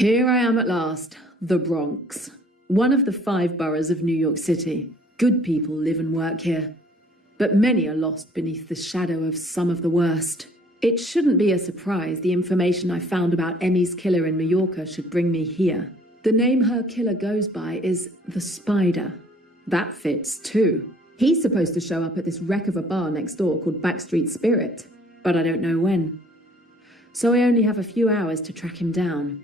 Here I am at last, the Bronx. One of the 5 boroughs of New York City. Good people live and work here. But many are lost beneath the shadow of some of the worst. It shouldn't be a surprise the information I found about Emmy's killer in Mallorca should bring me here. The name her killer goes by is the Spider. That fits too. He's supposed to show up at this wreck of a bar next door called Backstreet Spirit, but I don't know when. So I only have a few hours to track him down.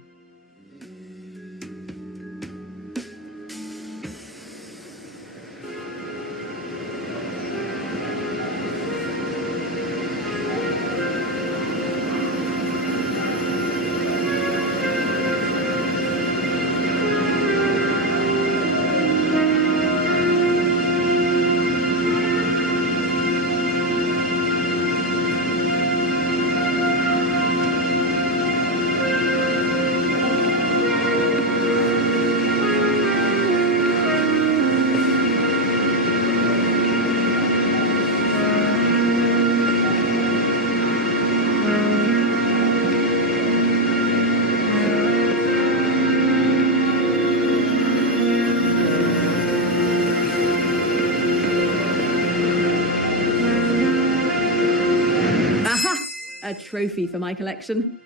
A trophy for my collection.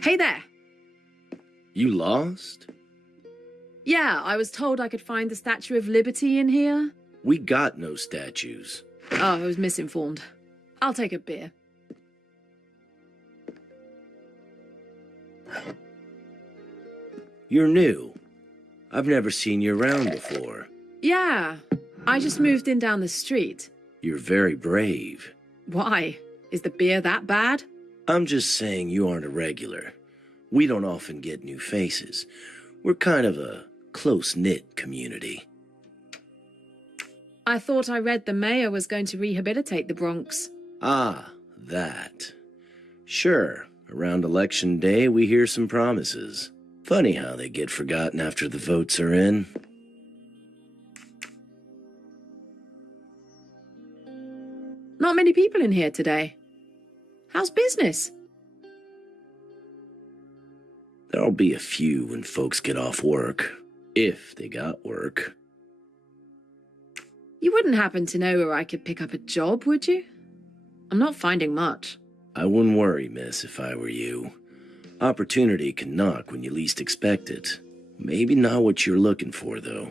Hey there. You lost? Yeah, I was told I could find the Statue of Liberty in here. We got no statues. Oh, I was misinformed. I'll take a beer. You're new. I've never seen you around before. Yeah, I just moved in down the street. You're very brave. Why? Is the beer that bad? I'm just saying you aren't a regular. We don't often get new faces. We're kind of a close-knit community. I thought I read the mayor was going to rehabilitate the Bronx. Ah, that. Sure, around election day we hear some promises. Funny how they get forgotten after the votes are in. Not many people in here today. How's business? There'll be a few when folks get off work. If they got work. You wouldn't happen to know where I could pick up a job, would you? I'm not finding much. I wouldn't worry, miss, if I were you. Opportunity can knock when you least expect it. Maybe not what you're looking for, though.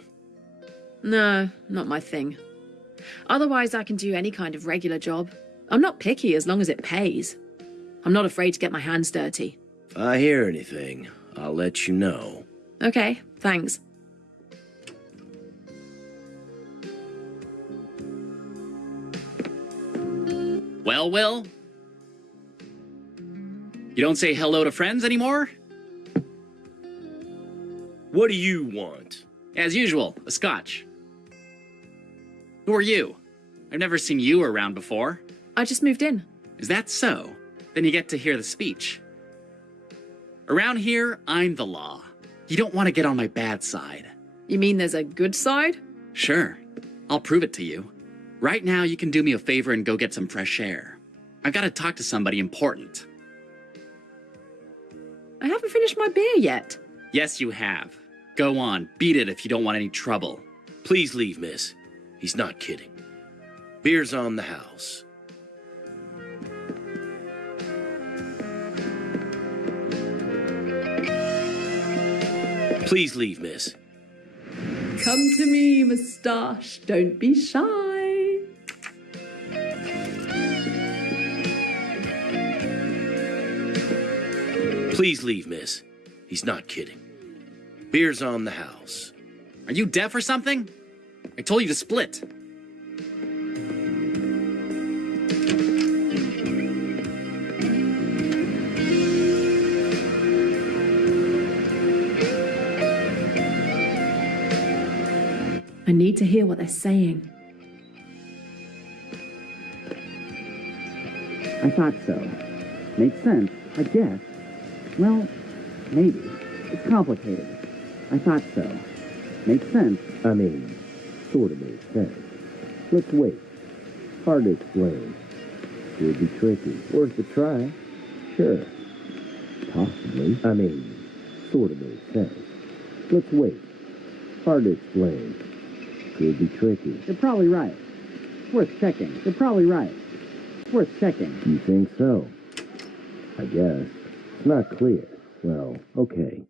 No, not my thing. Otherwise, I can do any kind of regular job. I'm not picky as long as it pays. I'm not afraid to get my hands dirty. If I hear anything, I'll let you know. Okay, thanks. Well, Will? You don't say hello to friends anymore? What do you want? As usual, a scotch. Who are you? I've never seen you around before. I just moved in. Is that so? Then you get to hear the speech. Around here, I'm the law. You don't want to get on my bad side. You mean there's a good side? Sure. I'll prove it to you. Right now, you can do me a favor and go get some fresh air. I've got to talk to somebody important. I haven't finished my beer yet. Yes, you have. Go on, beat it if you don't want any trouble. Please leave, miss. He's not kidding. Beer's on the house. Please leave, miss. Come to me, moustache. Don't be shy. Please leave, miss. He's not kidding. Beer's on the house. Are you deaf or something? I told you to split. I need to hear what they're saying. I thought so. Makes sense, I guess. Well, maybe. It's complicated. I thought so. Makes sense. I mean, sort of makes sense. Let's wait. Hard to explain. Could be tricky. Worth a try. Sure. Possibly. I mean, sort of makes sense. Let's wait. Hard to explain. Could be tricky. You're probably right. It's worth checking. You're probably right. It's worth checking. You think so? I guess. It's not clear. Well, okay.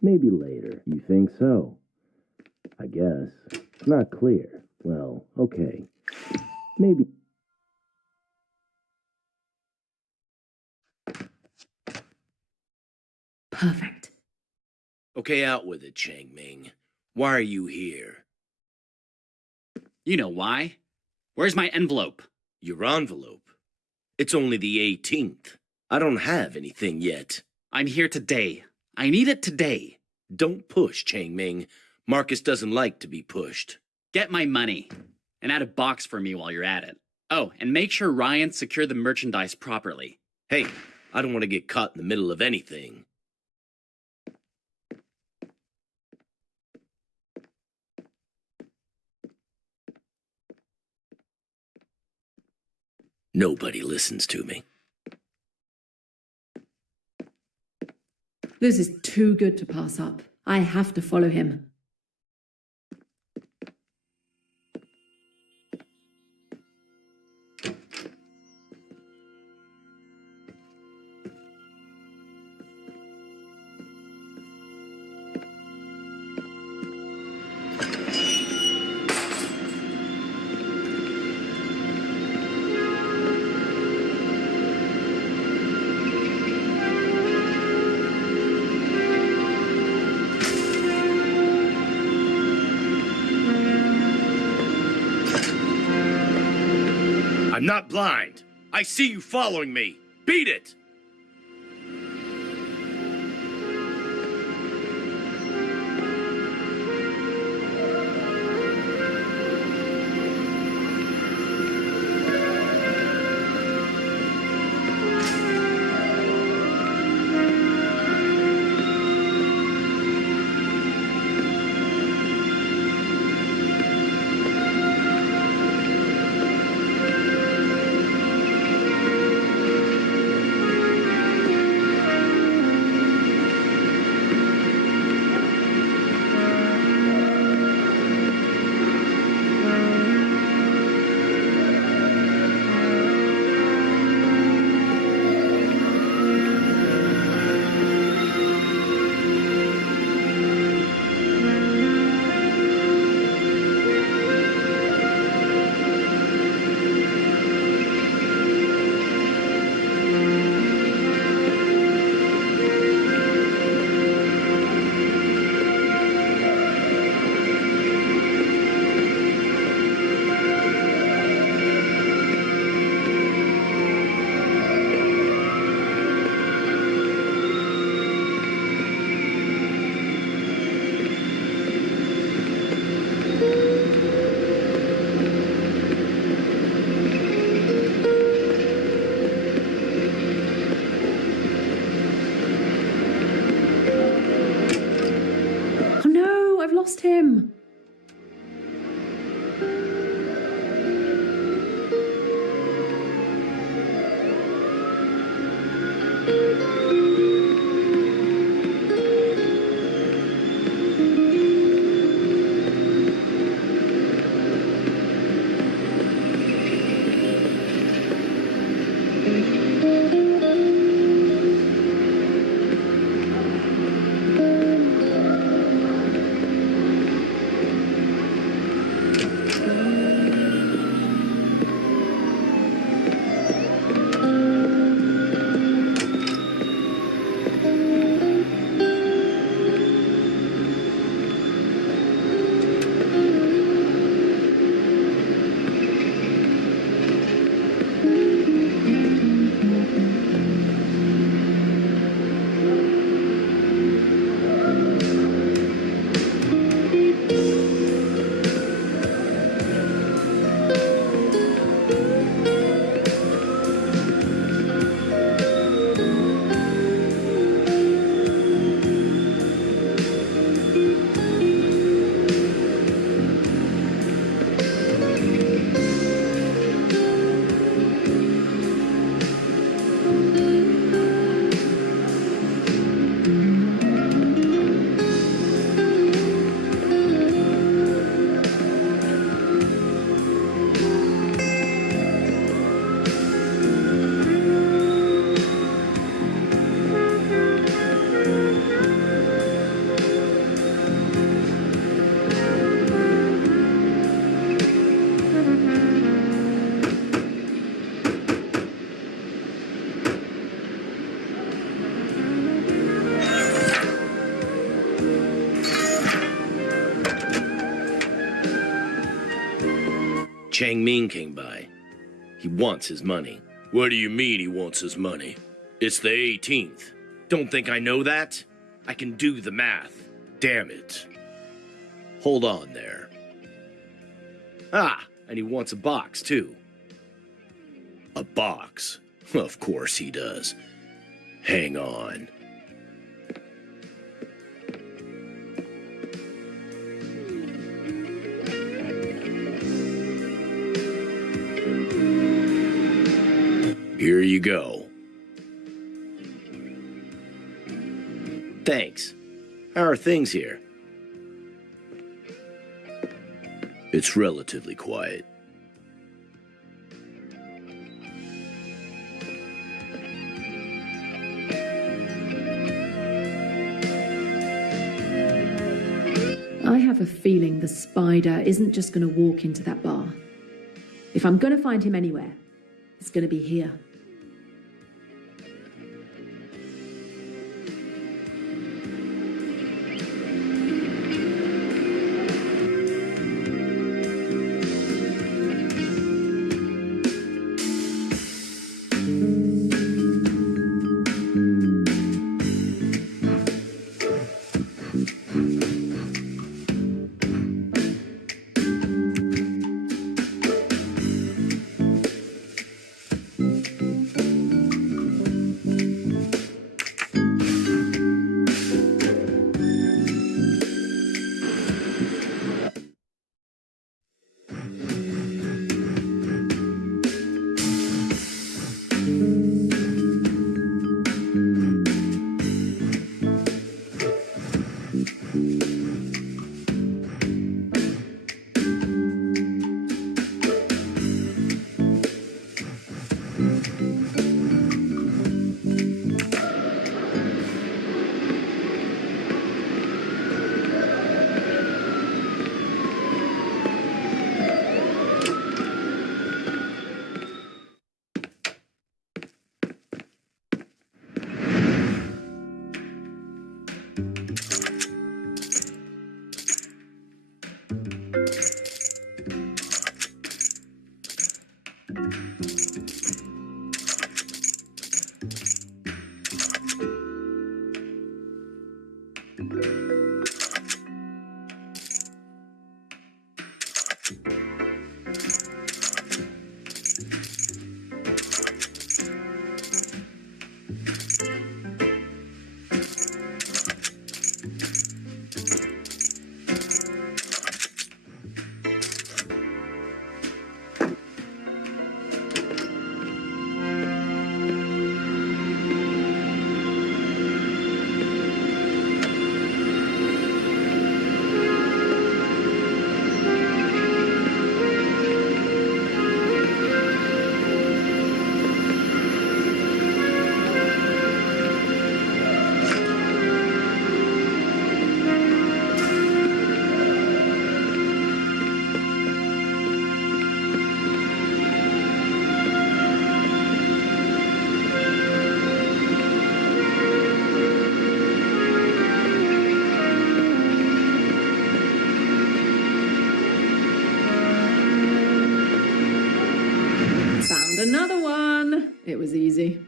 Maybe later. You think so? I guess. It's not clear. Well, okay. Maybe. Perfect. Okay, out with it, Chang Ming. Why are you here? You know why. Where's my envelope? Your envelope? It's only the 18th. I don't have anything yet. I'm here today. I need it today. Don't push, Chang Ming. Marcus doesn't like to be pushed. Get my money. And add a box for me while you're at it. Oh, and make sure Ryan secured the merchandise properly. Hey, I don't want to get caught in the middle of anything. Nobody listens to me. This is too good to pass up. I have to follow him. I'm not blind. I see you following me. Beat it! Lost him. Chang Ming came by. He wants his money. What do you mean he wants his money? It's the 18th. Don't think I know that? I can do the math. Damn it. Hold on there. Ah, and he wants a box, too. A box? Of course he does. Hang on. Here you go. Thanks. How are things here? It's relatively quiet. I have a feeling the spider isn't just going to walk into that bar. If I'm going to find him anywhere, it's going to be here. Another one. It was easy.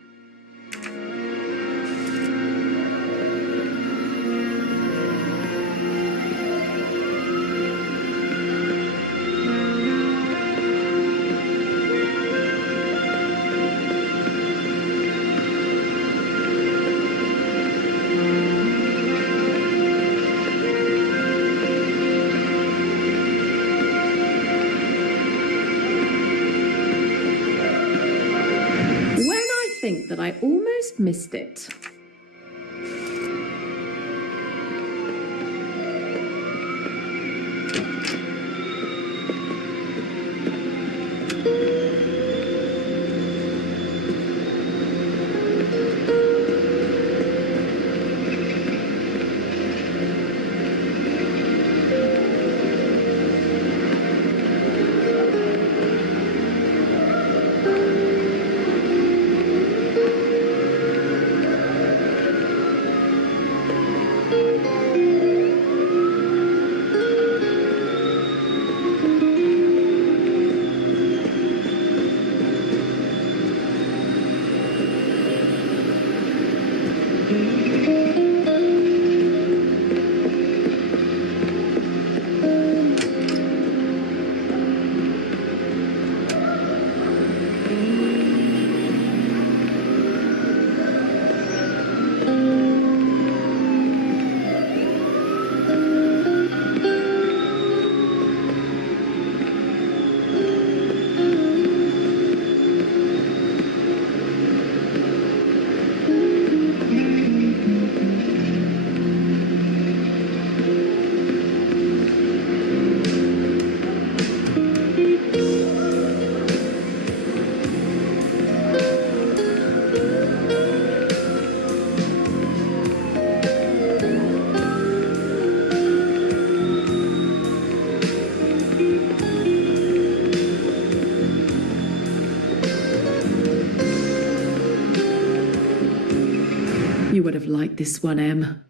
That I almost missed it. You would have liked this one, Em.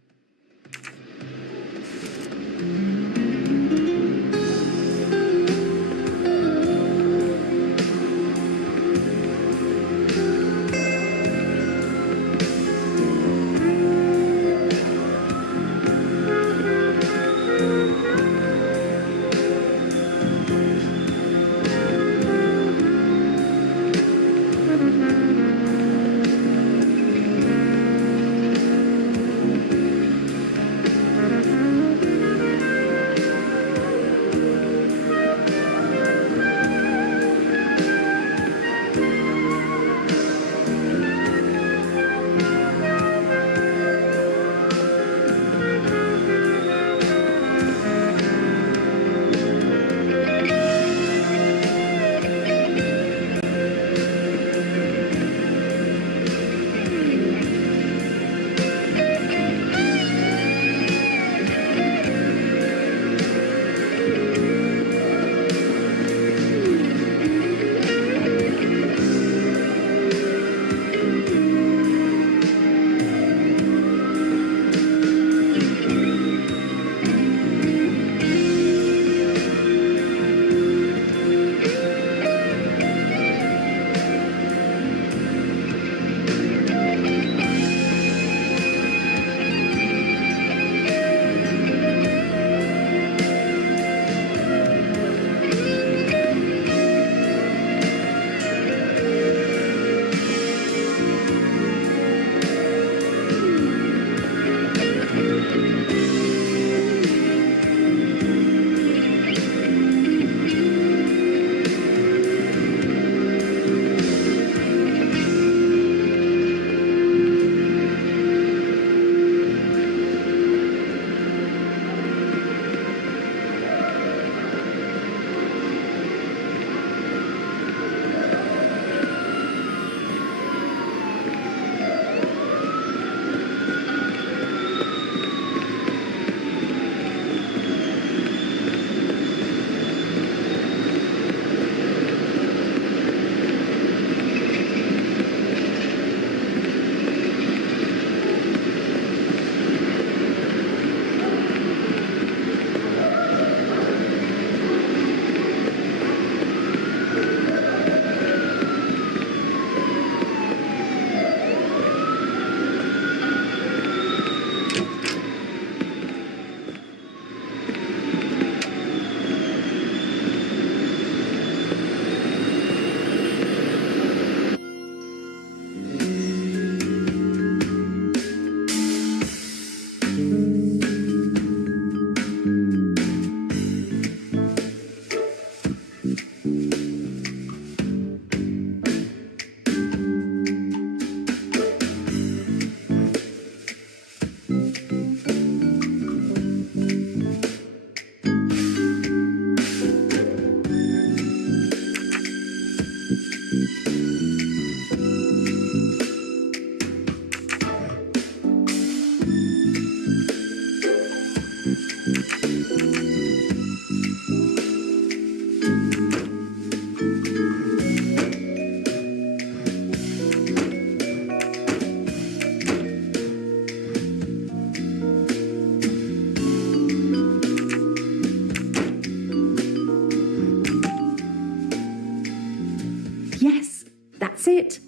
Yes, that's it.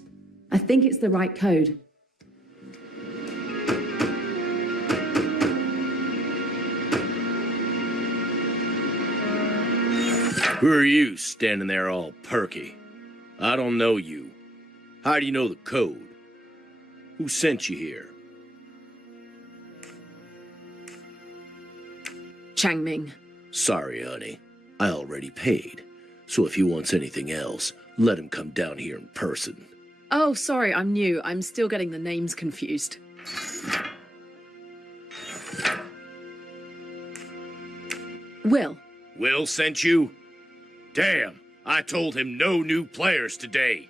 I think it's the right code. Who are you standing there all perky? I don't know you. How do you know the code? Who sent you here? Changming. Sorry, honey. I already paid. So if he wants anything else, let him come down here in person. Oh, sorry, I'm new. I'm still getting the names confused. Will. Will sent you? Damn, I told him no new players today.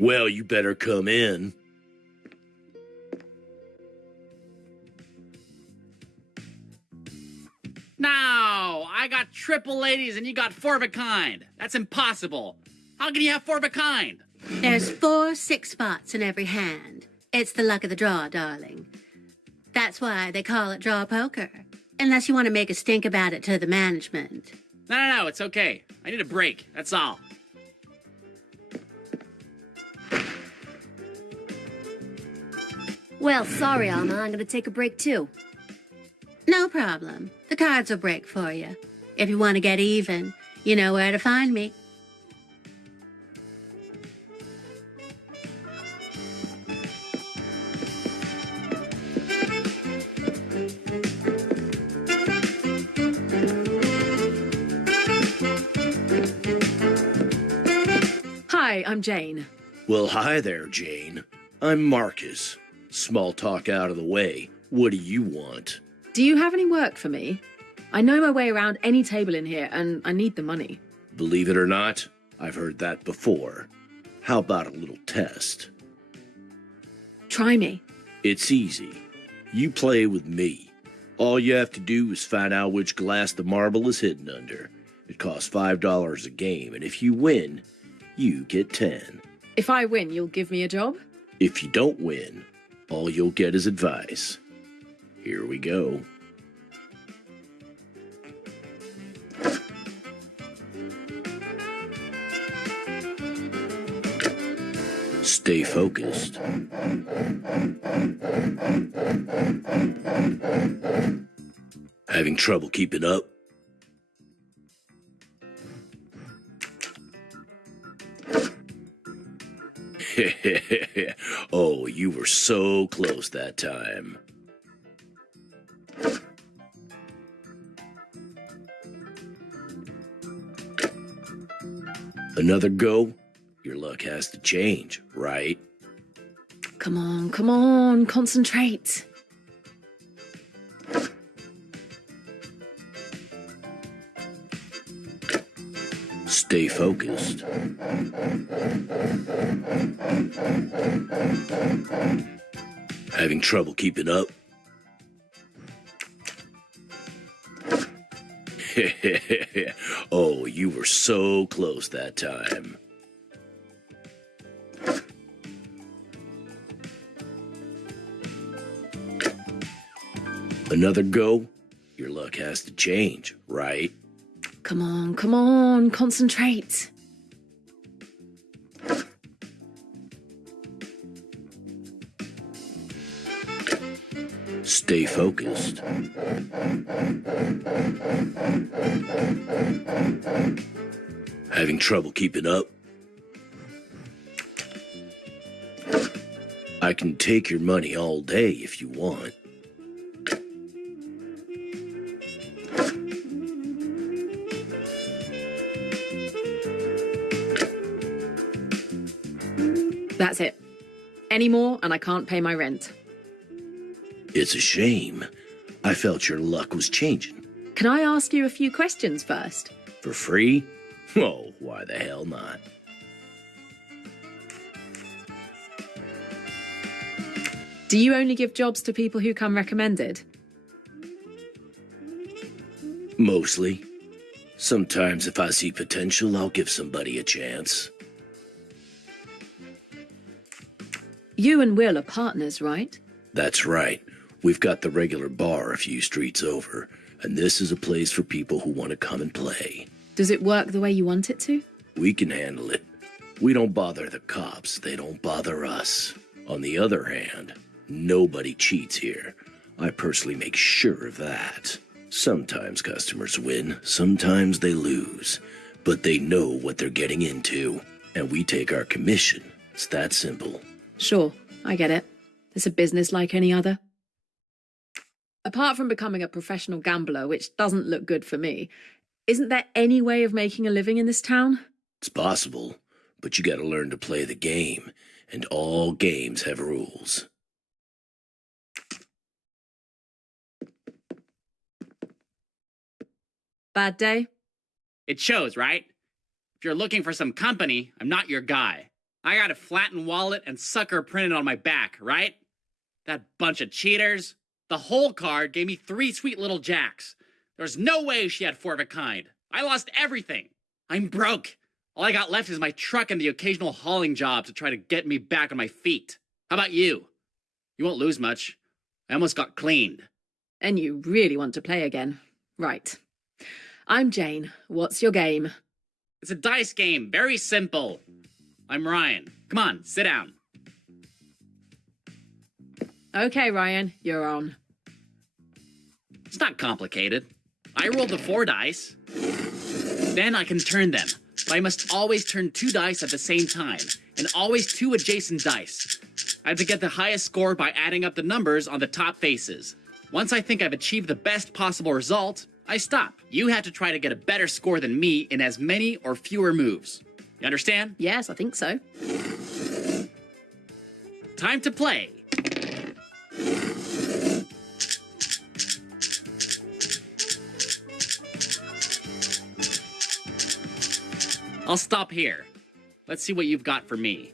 Well, you better come in. No, I got triple ladies and you got four of a kind. That's impossible. How can you have four of a kind? There's 4 6 spots in every hand. It's the luck of the draw, darling. That's why they call it draw poker. Unless you want to make a stink about it to the management. No, it's okay. I need a break, that's all. Well, sorry, Alma. I'm going to take a break, too. No problem. The cards will break for you. If you want to get even, you know where to find me. Hi, I'm Jane. Well, hi there, Jane. I'm Marcus. Small talk out of the way. What do you want? Do you have any work for me? I know my way around any table in here, and I need the money. Believe it or not, I've heard that before. How about a little test? Try me. It's easy. You play with me. All you have to do is find out which glass the marble is hidden under. It costs $5 a game, and if you win, you get 10. If I win, you'll give me a job? If you don't win, all you'll get is advice. Here we go. Stay focused. Having trouble keeping up? Oh, you were so close that time. Another go? Your luck has to change, right? Come on, concentrate. Stay focused. Having trouble keeping up? Oh, you were so close that time. Another go? Your luck has to change, right? Come on, concentrate. Stay focused. Having trouble keeping up? I can take your money all day if you want. That's it. Any more, and I can't pay my rent. It's a shame. I felt your luck was changing. Can I ask you a few questions first? For free? Oh, why the hell not? Do you only give jobs to people who come recommended? Mostly. Sometimes if I see potential, I'll give somebody a chance. You and Will are partners, right? That's right. We've got the regular bar a few streets over, and this is a place for people who want to come and play. Does it work the way you want it to? We can handle it. We don't bother the cops. They don't bother us. On the other hand, nobody cheats here. I personally make sure of that. Sometimes customers win, sometimes they lose. But they know what they're getting into, and we take our commission. It's that simple. Sure, I get it. It's a business like any other. Apart from becoming a professional gambler, which doesn't look good for me, isn't there any way of making a living in this town? It's possible, but you gotta learn to play the game, and all games have rules. Bad day? It shows, right? If you're looking for some company, I'm not your guy. I got a flattened wallet and sucker printed on my back, right? That bunch of cheaters. The whole card gave me 3 sweet little jacks. There's no way she had 4 of a kind. I lost everything. I'm broke. All I got left is my truck and the occasional hauling job to try to get me back on my feet. How about you? You won't lose much. I almost got cleaned. And you really want to play again. Right. I'm Jane. What's your game? It's a dice game, very simple. I'm Ryan. Come on, sit down. Okay, Ryan, you're on. It's not complicated. I roll the 4 dice. Then I can turn them. But I must always turn 2 dice at the same time, and always 2 adjacent dice. I have to get the highest score by adding up the numbers on the top faces. Once I think I've achieved the best possible result, I stop. You have to try to get a better score than me in as many or fewer moves. You understand? Yes, I think so. Time to play. I'll stop here. Let's see what you've got for me.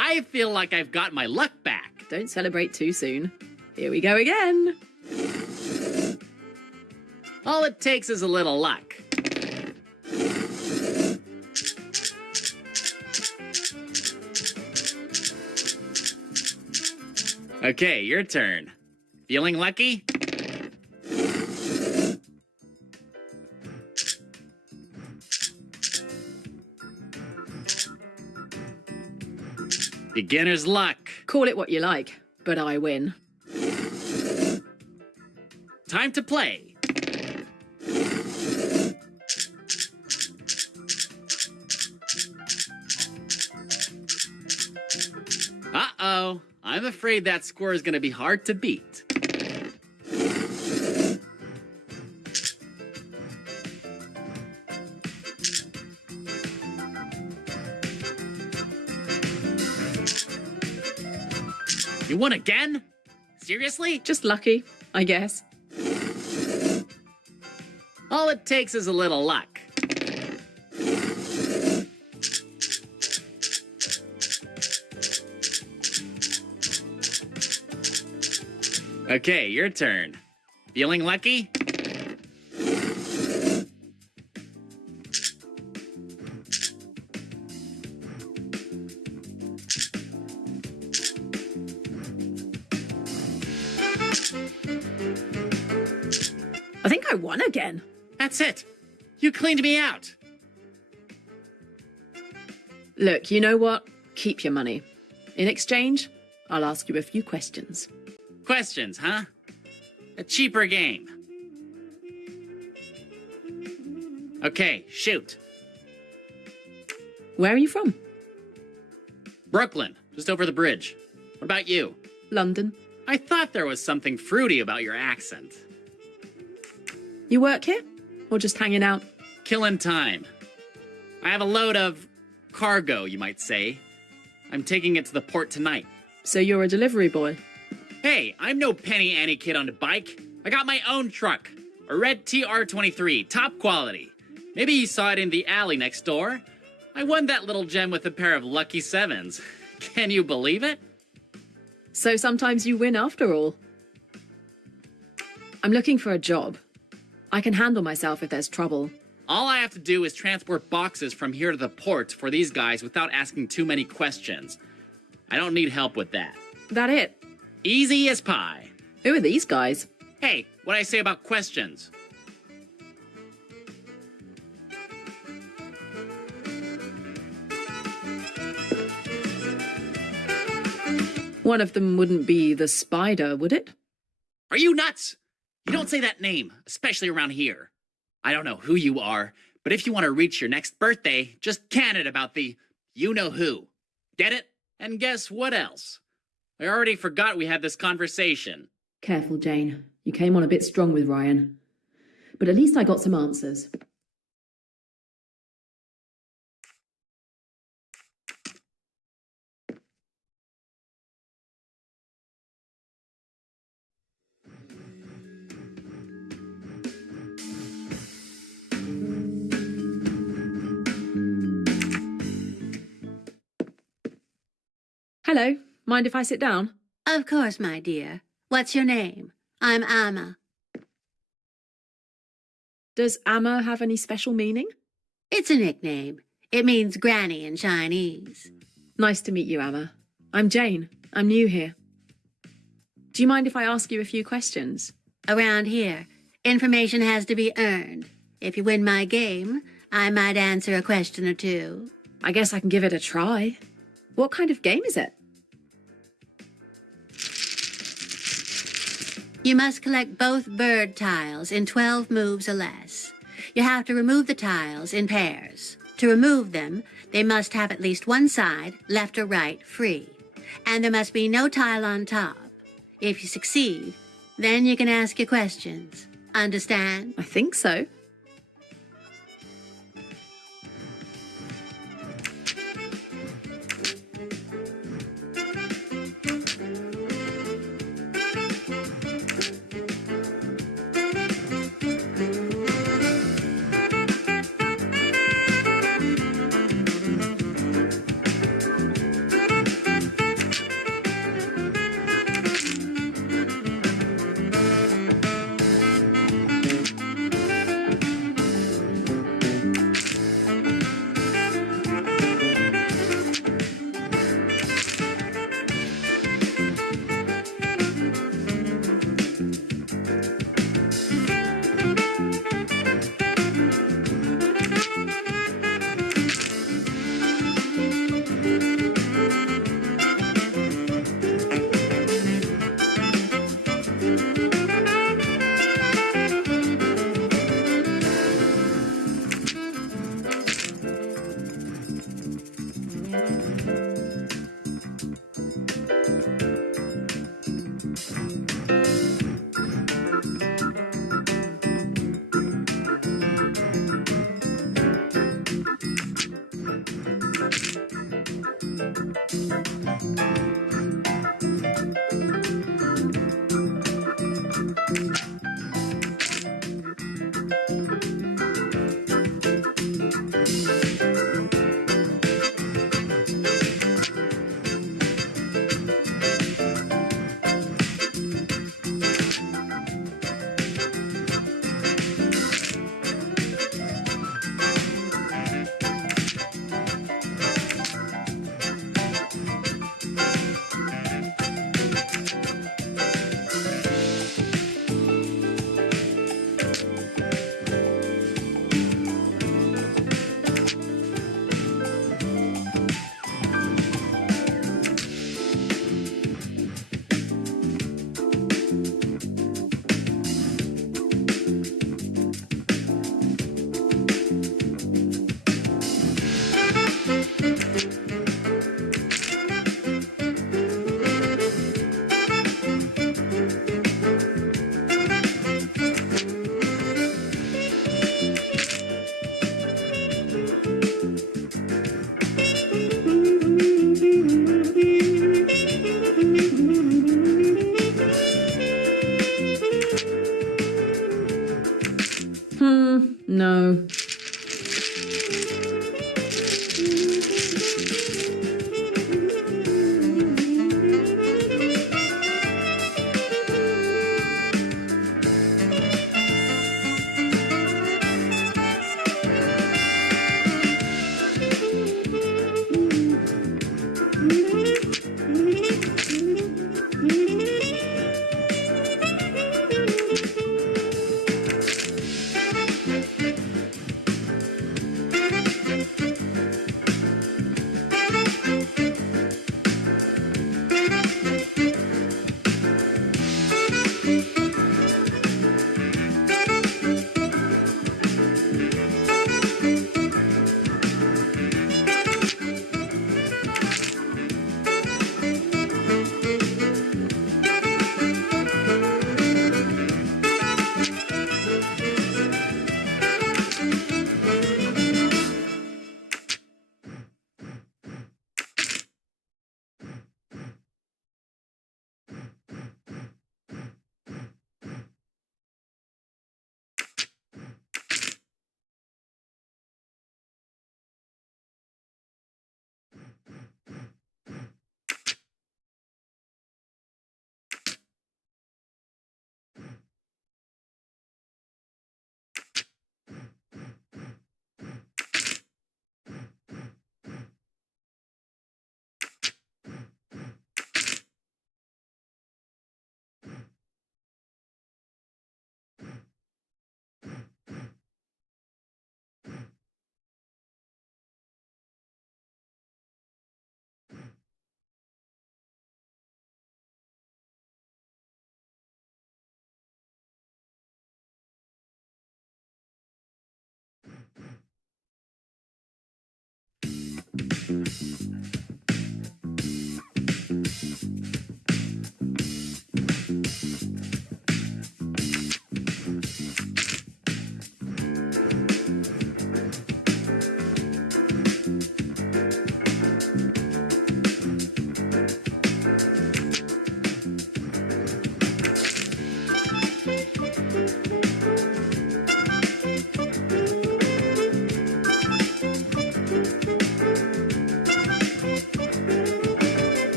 I feel like I've got my luck back. Don't celebrate too soon. Here we go again. All it takes is a little luck. Okay, your turn. Feeling lucky? Beginner's luck. Call it what you like, but I win. Time to play. Uh-oh. I'm afraid that score is going to be hard to beat. You won again? Seriously? Just lucky, I guess. All it takes is a little luck. Okay, your turn. Feeling lucky? I think I won again. That's it. You cleaned me out. Look, you know what? Keep your money. In exchange, I'll ask you a few questions. Questions, huh? A cheaper game. Okay, shoot. Where are you from? Brooklyn, just over the bridge. What about you? London. I thought there was something fruity about your accent. You work here? Or just hanging out? Killing time. I have a load of cargo, you might say. I'm taking it to the port tonight. So you're a delivery boy? Hey, I'm no penny ante kid on the bike. I got my own truck. A red TR-23, top quality. Maybe you saw it in the alley next door. I won that little gem with a pair of lucky sevens. Can you believe it? So sometimes you win after all. I'm looking for a job. I can handle myself if there's trouble. All I have to do is transport boxes from here to the port for these guys without asking too many questions. I don't need help with that. That it? Easy as pie. Who are these guys? Hey, what'd I say about questions? One of them wouldn't be the spider, would it? Are you nuts? You don't say that name, especially around here. I don't know who you are, but if you want to reach your next birthday, just can it about the you-know-who. Get it? And guess what else? I already forgot we had this conversation. Careful, Jane. You came on a bit strong with Ryan. But at least I got some answers. Hello. Mind if I sit down? Of course, my dear. What's your name? I'm Amma. Does Amma have any special meaning? It's a nickname. It means granny in Chinese. Nice to meet you, Amma. I'm Jane. I'm new here. Do you mind if I ask you a few questions? Around here, information has to be earned. If you win my game, I might answer a question or two. I guess I can give it a try. What kind of game is it? You must collect both bird tiles in 12 moves or less. You have to remove the tiles in pairs. To remove them, they must have at least one side, left or right, free. And there must be no tile on top. If you succeed, then you can ask your questions. Understand? I think so.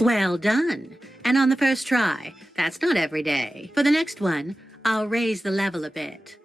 Well done. And on the first try. That's not every day. For the next one, I'll raise the level a bit.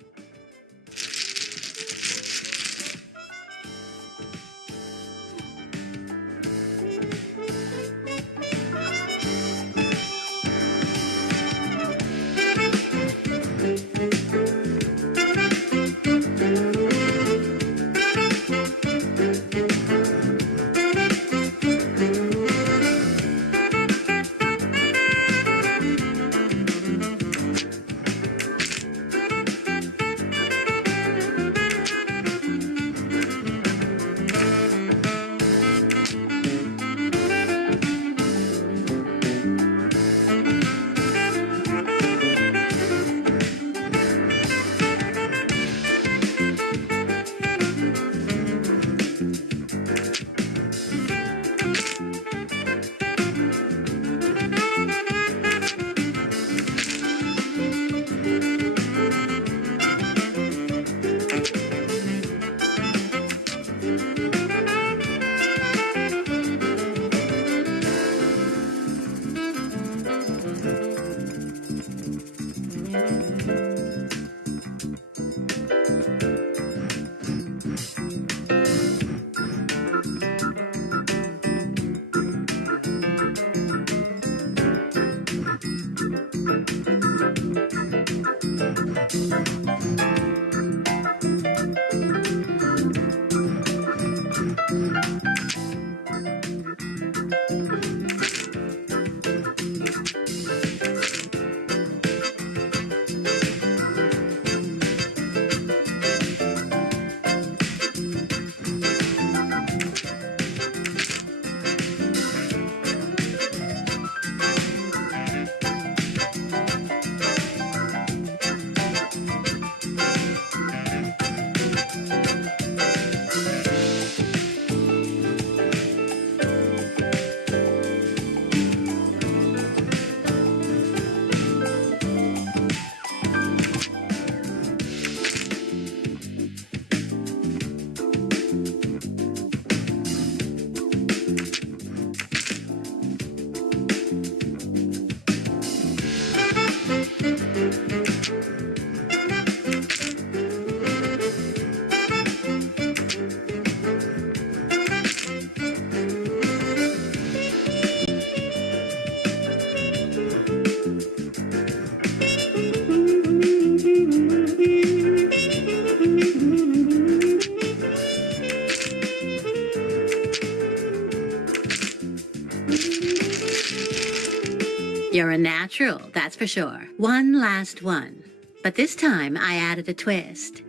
You're a natural, that's for sure. One last one. But this time I added a twist.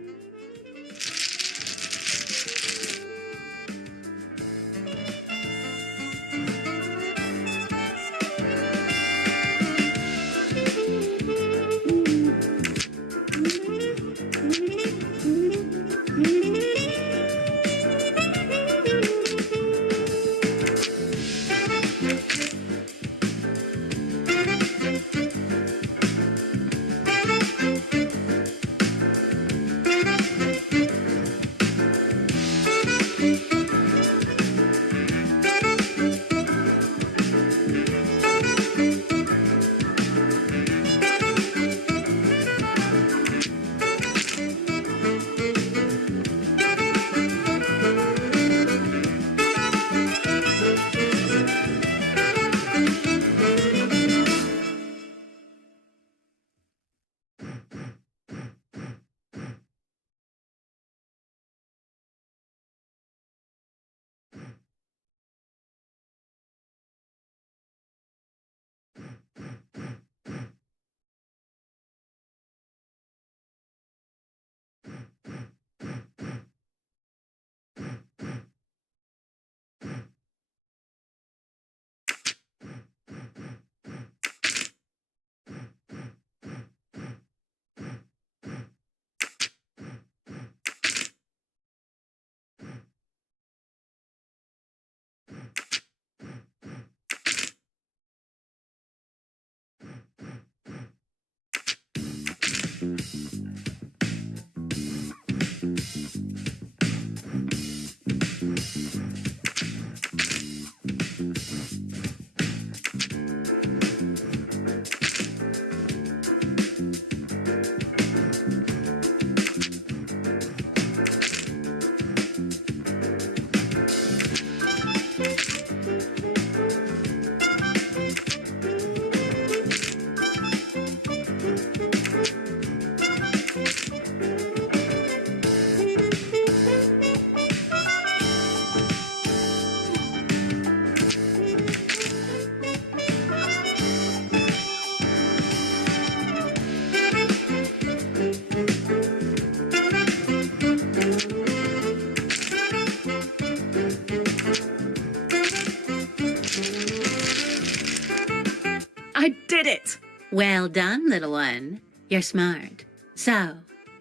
Well done, little one. You're smart. So,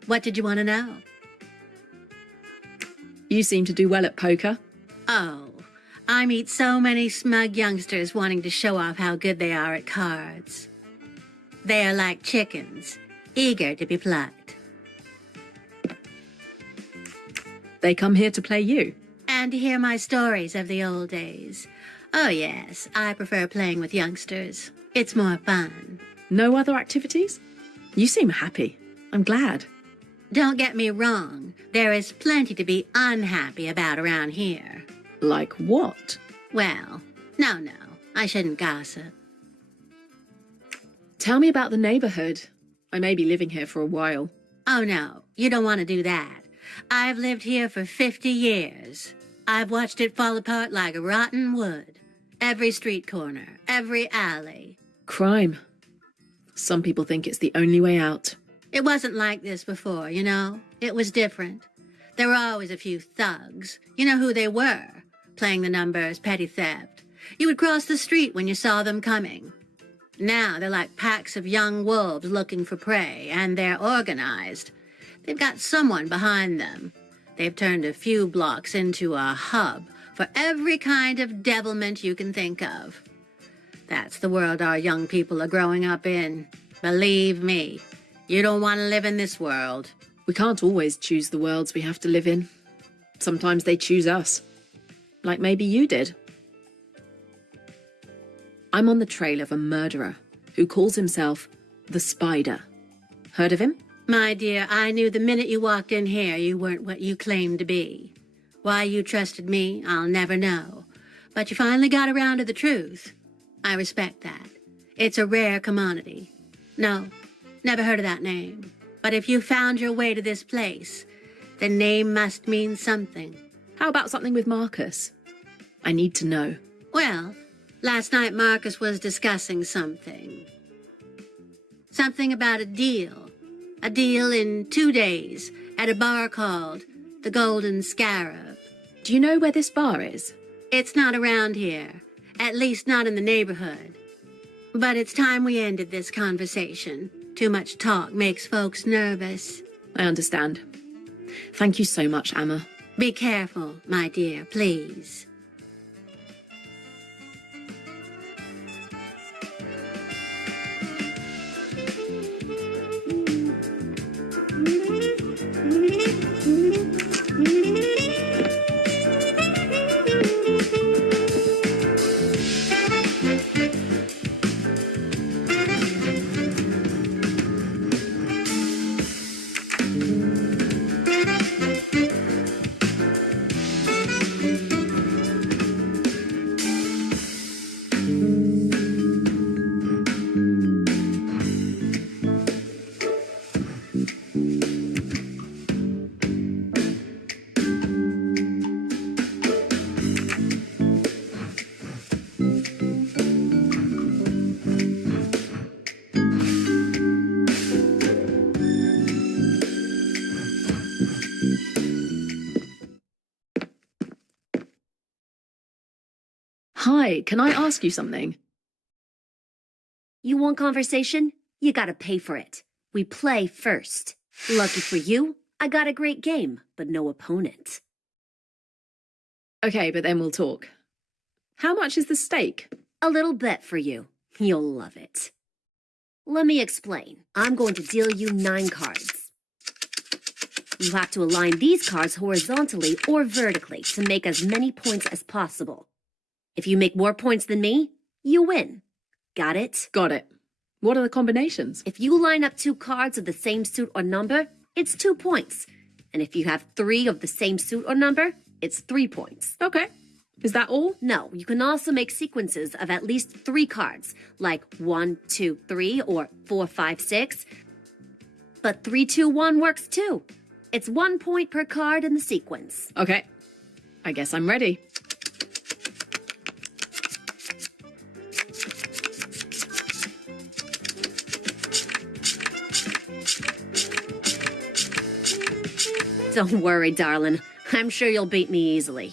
what did you want to know? You seem to do well at poker. Oh, I meet so many smug youngsters wanting to show off how good they are at cards. They are like chickens, eager to be plucked. They come here to play you. And to hear my stories of the old days. Oh yes, I prefer playing with youngsters. It's more fun. No other activities? You seem happy. I'm glad. Don't get me wrong, there is plenty to be unhappy about around here. Like what? Well, no, I shouldn't gossip. Tell me about the neighborhood. I may be living here for a while. Oh no, you don't want to do that. I've lived here for 50 years. I've watched it fall apart like rotten wood. Every street corner, every alley. Crime. Some people think it's the only way out. It wasn't like this before, you know? It was different. There were always a few thugs. You know who they were? Playing the numbers, petty theft. You would cross the street when you saw them coming. Now they're like packs of young wolves looking for prey, and they're organized. They've got someone behind them. They've turned a few blocks into a hub for every kind of devilment you can think of. That's the world our young people are growing up in. Believe me, you don't want to live in this world. We can't always choose the worlds we have to live in. Sometimes they choose us. Like maybe you did. I'm on the trail of a murderer who calls himself the Spider. Heard of him? My dear, I knew the minute you walked in here you weren't what you claimed to be. Why you trusted me, I'll never know. But you finally got around to the truth. I respect that. It's a rare commodity. No, never heard of that name. But if you found your way to this place, the name must mean something. How about something with Marcus? I need to know. Well, last night Marcus was discussing something. Something about a deal. A deal in 2 days at a bar called the Golden Scarab. Do you know where this bar is? It's not around here. At least not in the neighborhood. But it's time we ended this conversation. Too much talk makes folks nervous. I understand. Thank you so much, Amma. Be careful, my dear, please. Hi, can I ask you something? You want conversation? You gotta pay for it. We play first. Lucky for you, I got a great game, but no opponent. Okay, but then we'll talk. How much is the stake? A little bet for you. You'll love it. Let me explain. I'm going to deal you 9 cards. You have to align these cards horizontally or vertically to make as many points as possible. If you make more points than me, you win. Got it? Got it. What are the combinations? If you line up 2 cards of the same suit or number, it's 2 points. And if you have 3 of the same suit or number, it's 3 points. Okay. Is that all? No, you can also make sequences of at least 3 cards, like 1, 2, 3, or 4, 5, 6. But 3, 2, 1 works too. It's 1 point per card in the sequence. Okay. I guess I'm ready. Don't worry, darling. I'm sure you'll beat me easily.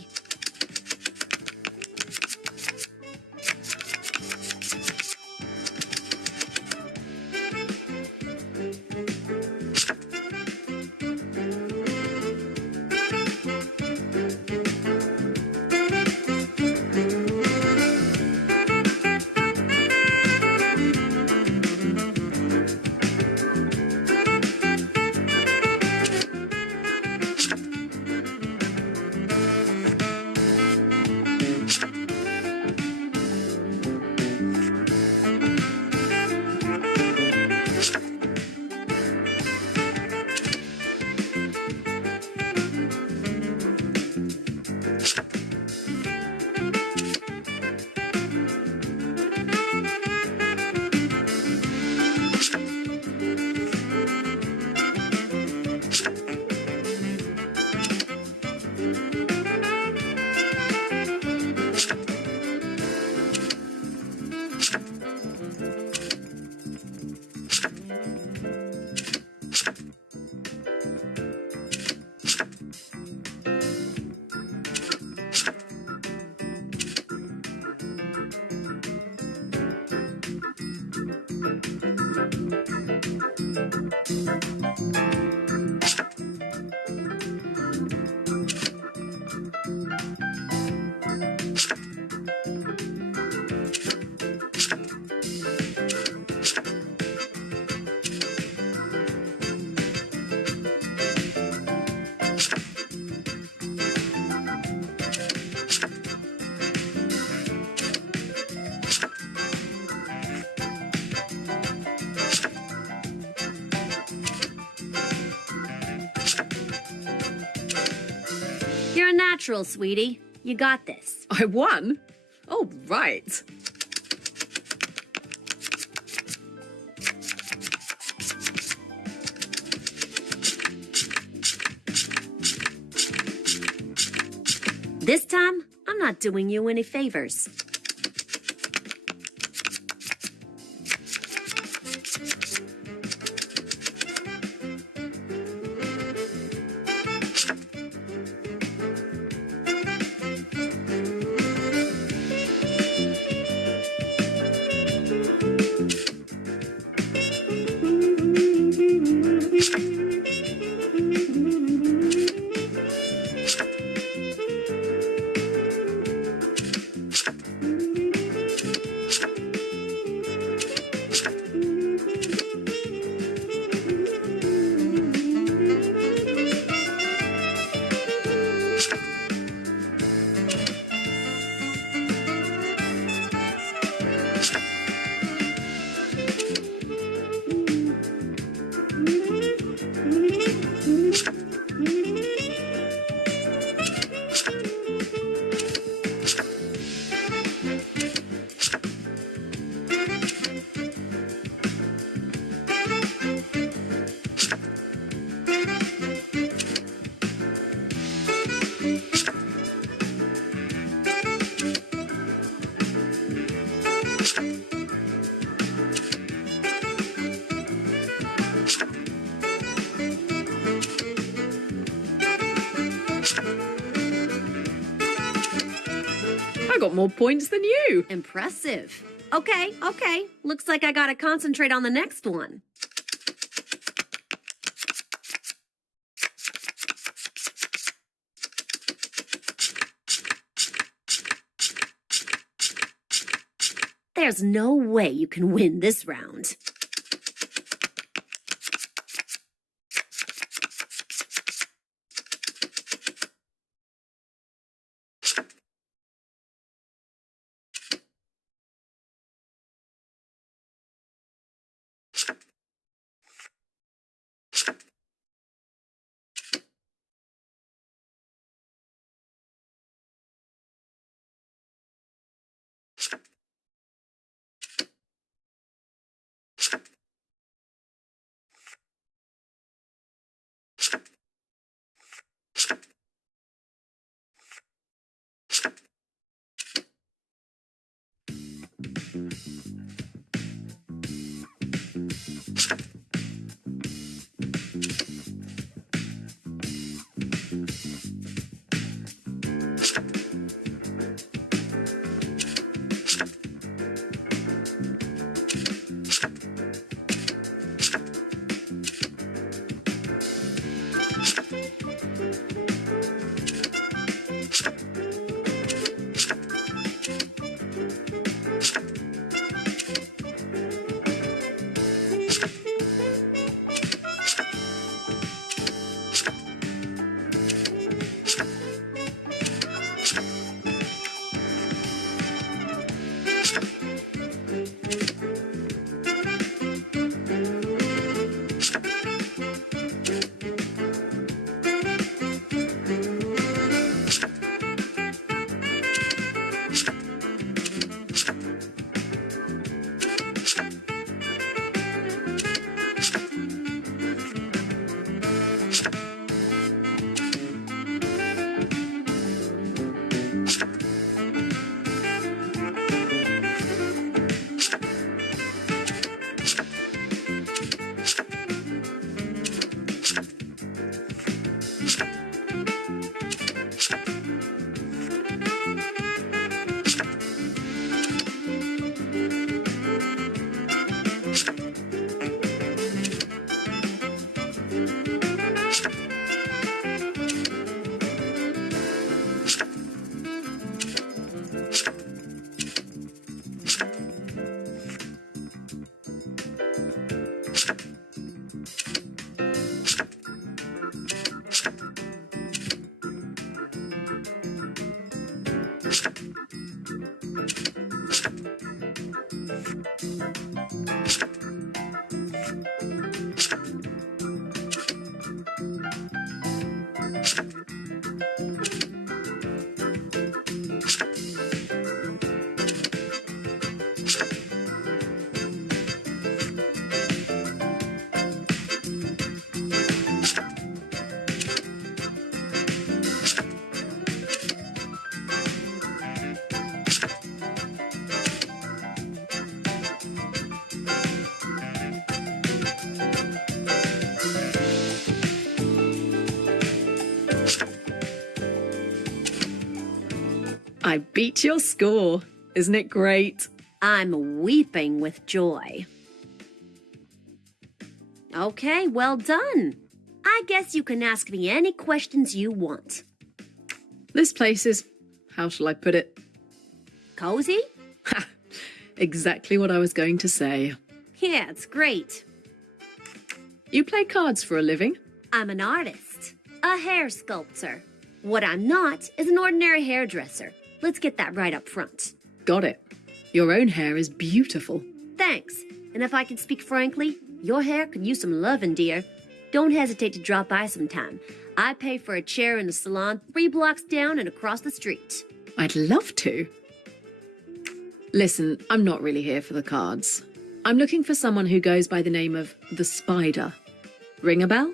You're a natural, sweetie. You got this. I won? Oh, right. This time, I'm not doing you any favors. I got more points than you. Impressive. Okay. Looks like I gotta concentrate on the next one. There's no way you can win this round. I beat your score. Isn't it great? I'm weeping with joy. Okay, well done. I guess you can ask me any questions you want. This place is, how shall I put it? Cozy? Ha! Exactly what I was going to say. Yeah, it's great. You play cards for a living? I'm an artist, a hair sculptor. What I'm not is an ordinary hairdresser. Let's get that right up front. Got it. Your own hair is beautiful. Thanks. And if I can speak frankly, your hair could use some loving, dear. Don't hesitate to drop by sometime. I pay for a chair in the salon 3 blocks down and across the street. I'd love to. Listen, I'm not really here for the cards. I'm looking for someone who goes by the name of the Spider. Ring a bell?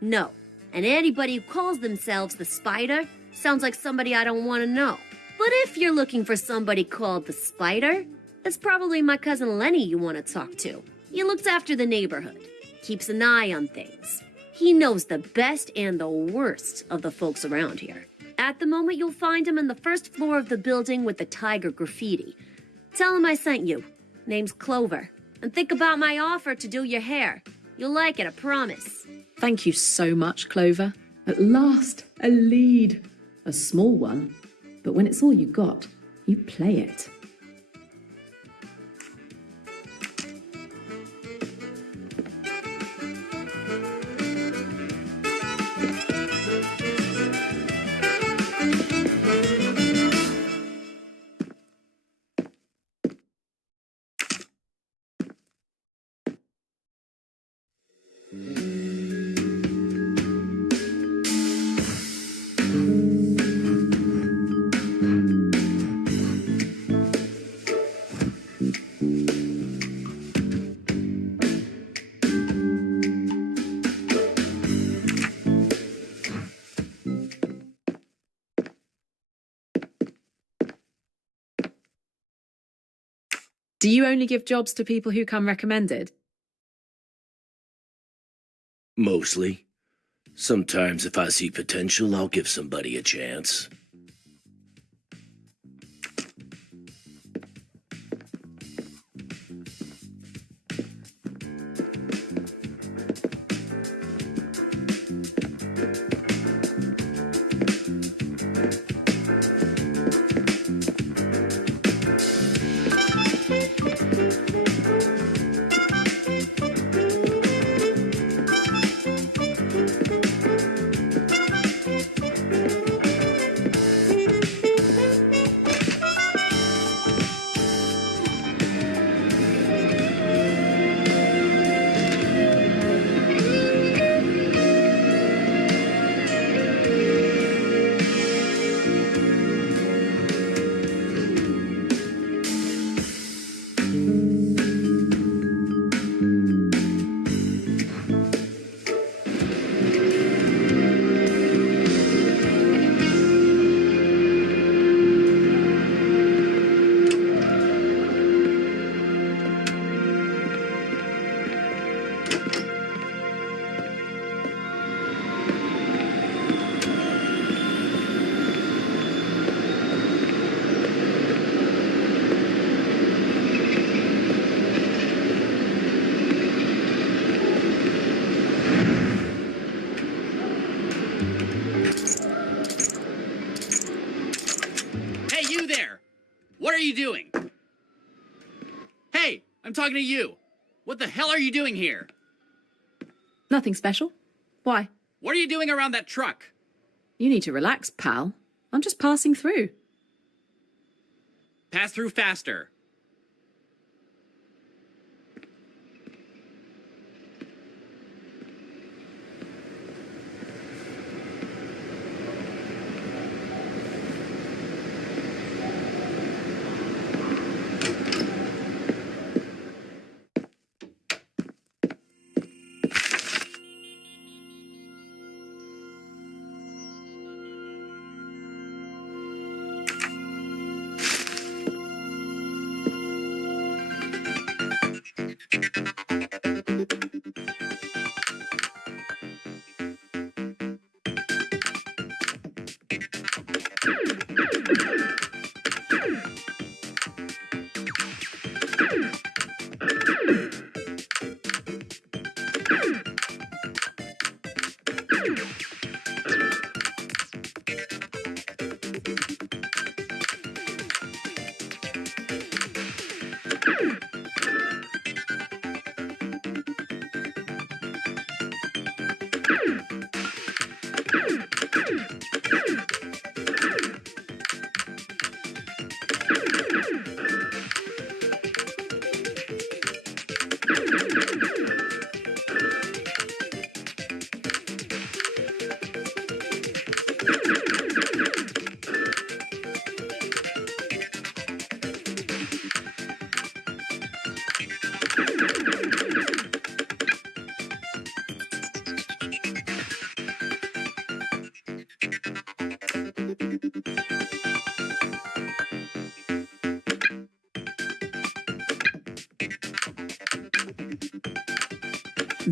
No. And anybody who calls themselves the Spider sounds like somebody I don't want to know. But if you're looking for somebody called the Spider, it's probably my cousin Lenny you want to talk to. He looks after the neighborhood, keeps an eye on things. He knows the best and the worst of the folks around here. At the moment, you'll find him on the first floor of the building with the tiger graffiti. Tell him I sent you. Name's Clover. And think about my offer to do your hair. You'll like it, I promise. Thank you so much, Clover. At last, a lead. A small one. But when it's all you got, you play it. Do you only give jobs to people who come recommended? Mostly. Sometimes if I see potential, I'll give somebody a chance. What are you doing? Hey, I'm talking to you. What the hell are you doing here? Nothing special. Why? What are you doing around that truck? You need to relax, pal. I'm just passing through. Pass through faster.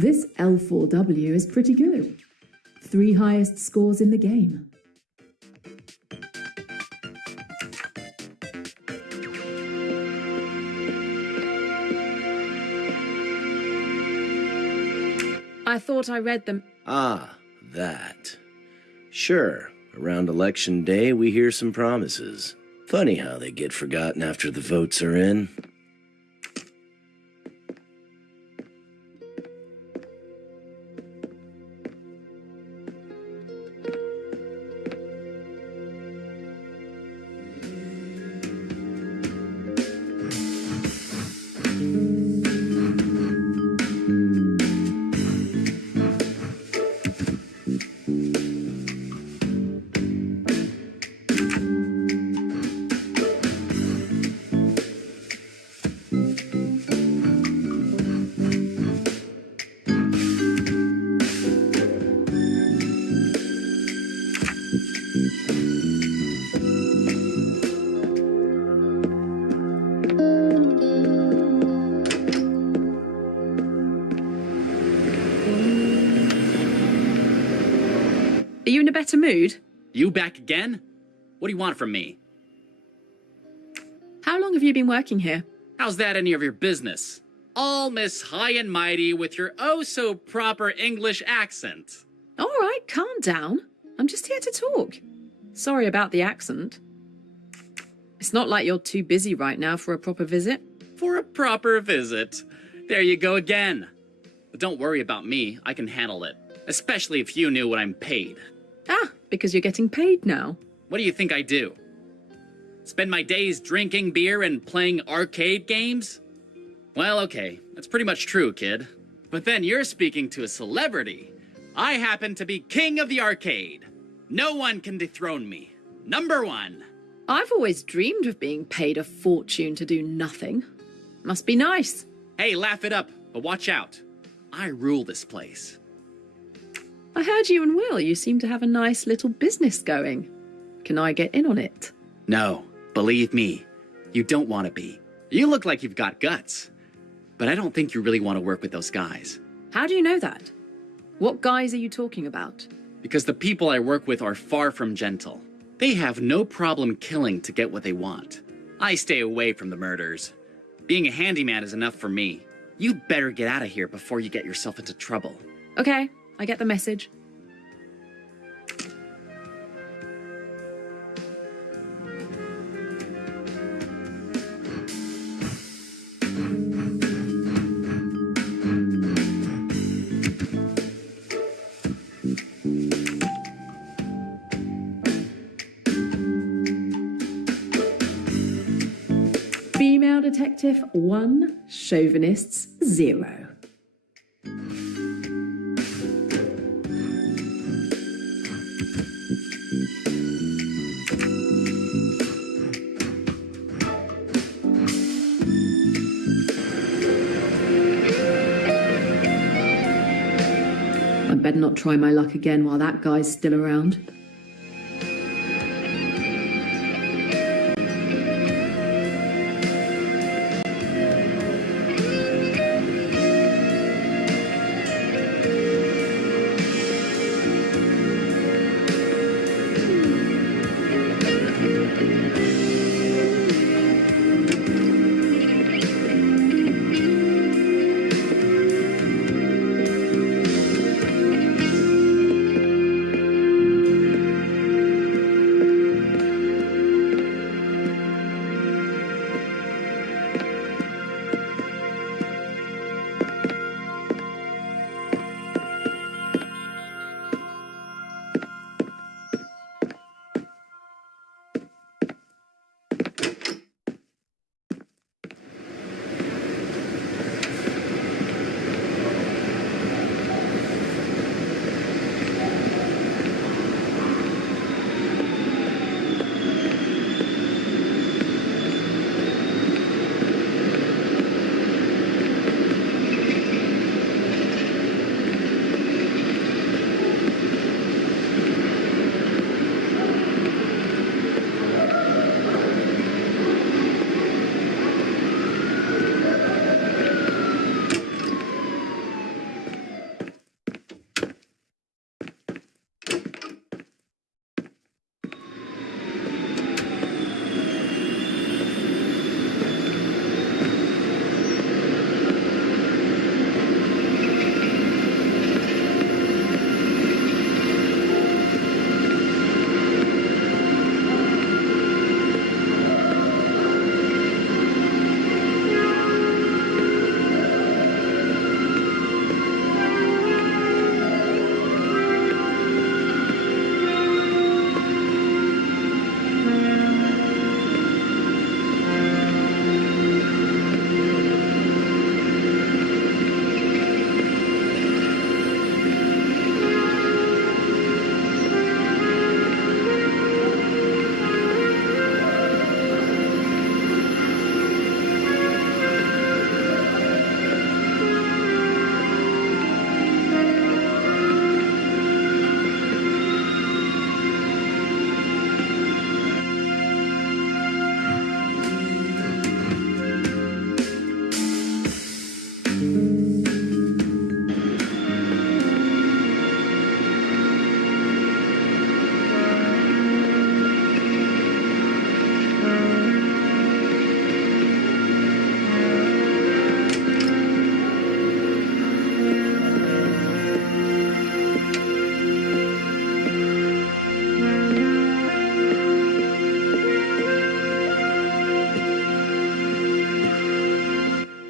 This L4W is pretty good. 3 highest scores in the game. I thought I read them. Ah, that. Sure, around election day we hear some promises. Funny how they get forgotten after the votes are in. Are you in a better mood? You back again? What do you want from me? How long have you been working here? How's that any of your business? All Miss High and Mighty with your oh-so-proper English accent. All right, calm down. I'm just here to talk. Sorry about the accent. It's not like you're too busy right now for a proper visit. For a proper visit. There you go again. But don't worry about me, I can handle it. Especially if you knew what I'm paid. Ah, because you're getting paid now. What do you think I do? Spend my days drinking beer and playing arcade games? Well, okay, that's pretty much true, kid. But then you're speaking to a celebrity. I happen to be king of the arcade. No one can dethrone me. Number 1. I've always dreamed of being paid a fortune to do nothing. Must be nice. Hey, laugh it up, but watch out. I rule this place. I heard you and Will, you seem to have a nice little business going. Can I get in on it? No, believe me, you don't want to be. You look like you've got guts. But I don't think you really want to work with those guys. How do you know that? What guys are you talking about? Because the people I work with are far from gentle. They have no problem killing to get what they want. I stay away from the murders. Being a handyman is enough for me. You better get out of here before you get yourself into trouble. Okay, I get the message. Female detective 1, chauvinists 0. I better not try my luck again while that guy's still around.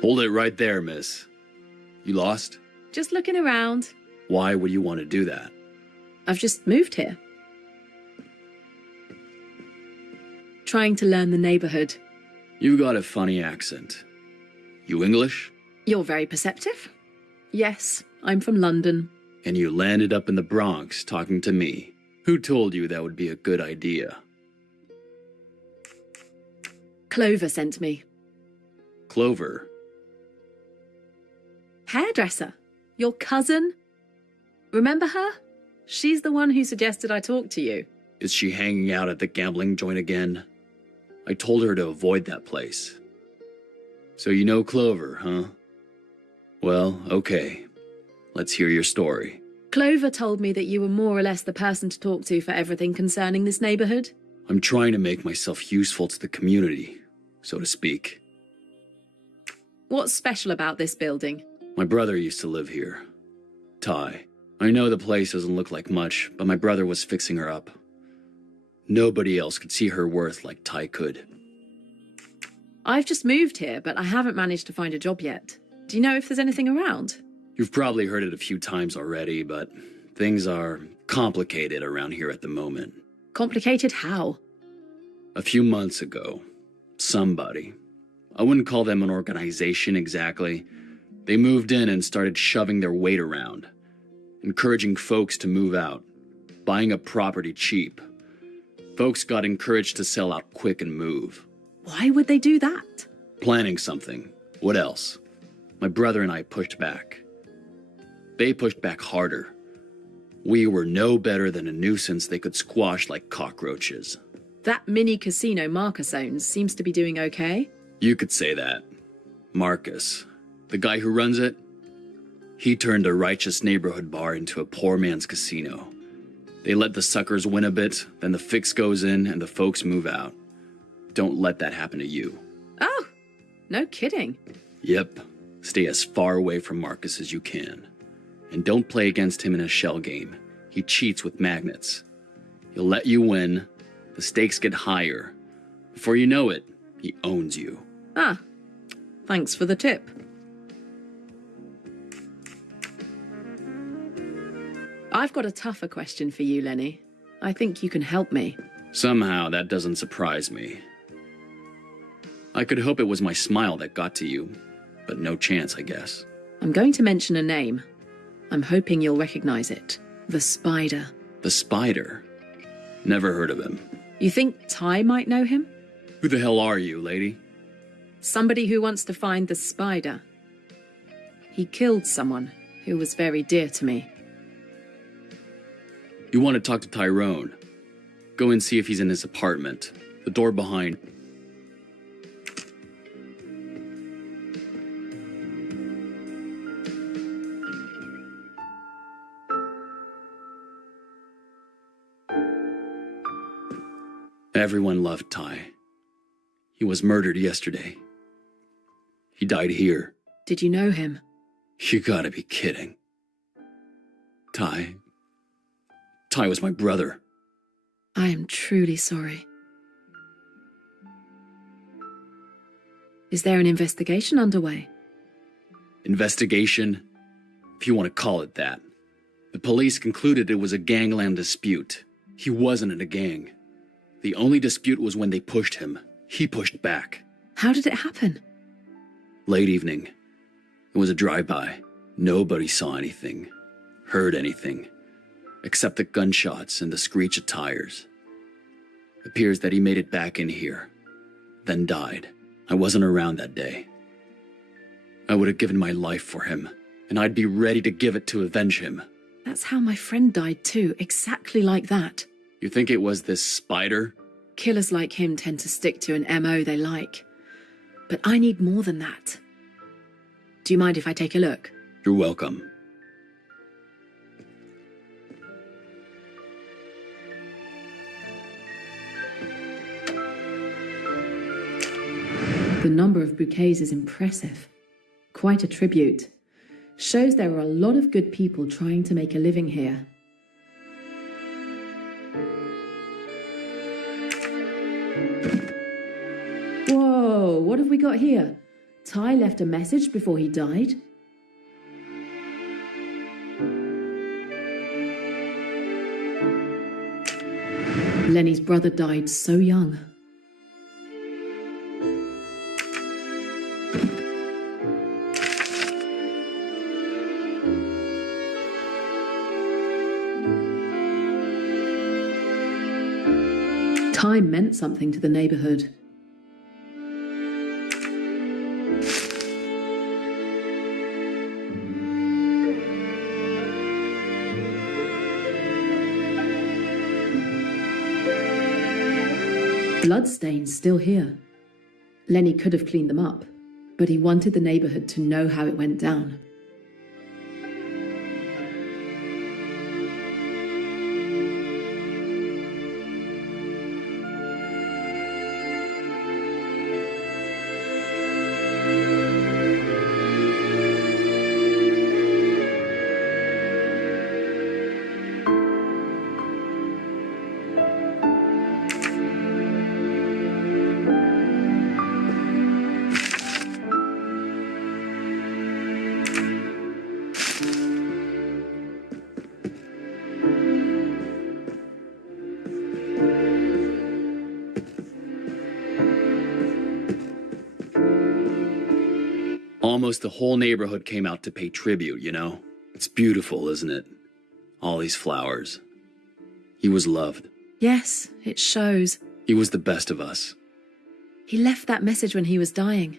Hold it right there, miss. You lost? Just looking around. Why would you want to do that? I've just moved here. Trying to learn the neighborhood. You've got a funny accent. You English? You're very perceptive. Yes, I'm from London. And you landed up in the Bronx talking to me. Who told you that would be a good idea? Clover sent me. Clover? Hairdresser. Your cousin? Remember her? She's the one who suggested I talk to you. Is she hanging out at the gambling joint again? I told her to avoid that place. So you know Clover, huh? Well, okay. Let's hear your story. Clover told me that you were more or less the person to talk to for everything concerning this neighborhood. I'm trying to make myself useful to the community, so to speak. What's special about this building? My brother used to live here. Ty. I know the place doesn't look like much, but my brother was fixing her up. Nobody else could see her worth like Ty could. I've just moved here, but I haven't managed to find a job yet. Do you know if there's anything around? You've probably heard it a few times already, but things are complicated around here at the moment. Complicated how? A few months ago, somebody, I wouldn't call them an organization exactly, they moved in and started shoving their weight around, encouraging folks to move out, buying up property cheap. Folks got encouraged to sell out quick and move. Why would they do that? Planning something. What else? My brother and I pushed back. They pushed back harder. We were no better than a nuisance they could squash like cockroaches. That mini casino Marcus owns seems to be doing okay. You could say that. Marcus, the guy who runs it, he turned a righteous neighborhood bar into a poor man's casino. They let the suckers win a bit, then the fix goes in and the folks move out. Don't let that happen to you. Oh, no kidding. Yep. Stay as far away from Marcus as you can. And don't play against him in a shell game. He cheats with magnets. He'll let you win. The stakes get higher. Before you know it, he owns you. Ah, thanks for the tip. I've got a tougher question for you, Lenny. I think you can help me. Somehow that doesn't surprise me. I could hope it was my smile that got to you, but no chance, I guess. I'm going to mention a name. I'm hoping you'll recognize it. The Spider. The Spider? Never heard of him. You think Ty might know him? Who the hell are you, lady? Somebody who wants to find the Spider. He killed someone who was very dear to me. You want to talk to Tyrone? Go and see if he's in his apartment. The door behind. Everyone loved Ty. He was murdered yesterday. He died here. Did you know him? You gotta be kidding. Ty was my brother. I am truly sorry. Is there an investigation underway? Investigation? If you want to call it that. The police concluded it was a gangland dispute. He wasn't in a gang. The only dispute was when they pushed him. He pushed back. How did it happen? Late evening. It was a drive-by. Nobody saw anything, heard anything, except the gunshots and the screech of tires. Appears that he made it back in here, then died. I wasn't around that day. I would have given my life for him, and I'd be ready to give it to avenge him. That's how my friend died too, exactly like that. You think it was this Spider? Killers like him tend to stick to an MO they like. But I need more than that. Do you mind if I take a look? You're welcome. The number of bouquets is impressive. Quite a tribute. Shows there are a lot of good people trying to make a living here. Whoa, what have we got here? Ty left a message before he died? Lenny's brother died so young. Time meant something to the neighborhood. Bloodstains still here. Lenny could have cleaned them up, but he wanted the neighborhood to know how it went down. Almost the whole neighborhood came out to pay tribute, you know? It's beautiful, isn't it? All these flowers. He was loved. Yes, it shows. He was the best of us. He left that message when he was dying.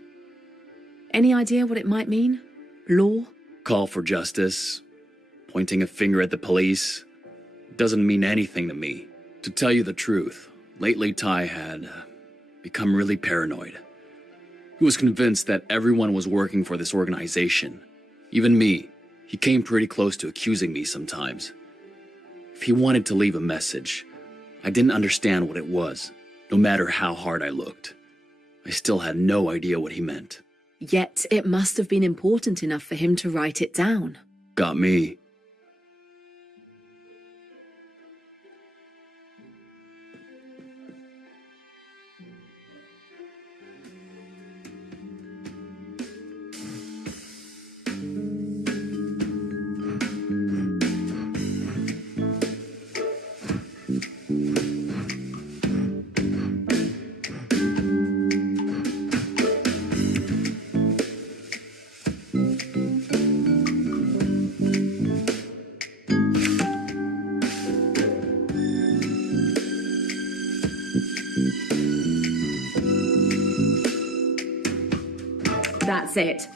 Any idea what it might mean? Law? Call for justice, pointing a finger at the police. Doesn't mean anything to me. To tell you the truth, lately Ty had become really paranoid. He was convinced that everyone was working for this organization. Even me. He came pretty close to accusing me sometimes. If he wanted to leave a message, I didn't understand what it was, no matter how hard I looked. I still had no idea what he meant. Yet it must have been important enough for him to write it down. Got me. That's it.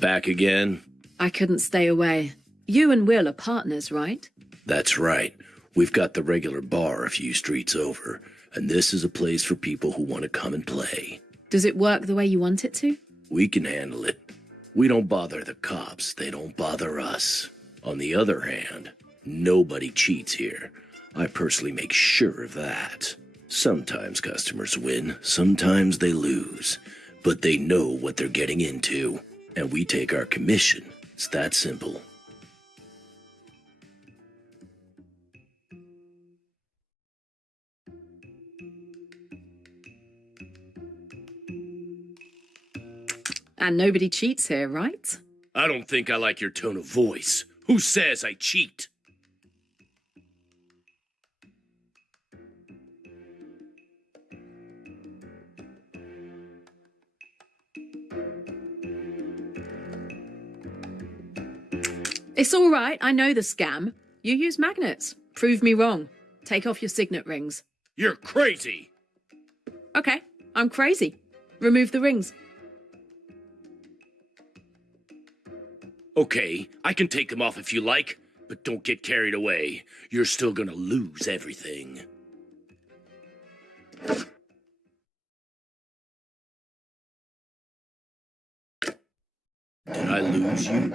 Back again? I couldn't stay away. You and Will are partners, right? That's right. We've got the regular bar a few streets over, and this is a place for people who want to come and play. Does it work the way you want it to? We can handle it. We don't bother the cops, they don't bother us. On the other hand, nobody cheats here. I personally make sure of that. Sometimes customers win, sometimes they lose, but they know what they're getting into, and we take our commission. It's that simple. And nobody cheats here, right? I don't think I like your tone of voice. Who says I cheat? It's all right, I know the scam. You use magnets. Prove me wrong. Take off your signet rings. You're crazy! Okay, I'm crazy. Remove the rings. Okay, I can take them off if you like, but don't get carried away. You're still gonna lose everything. Did I lose you?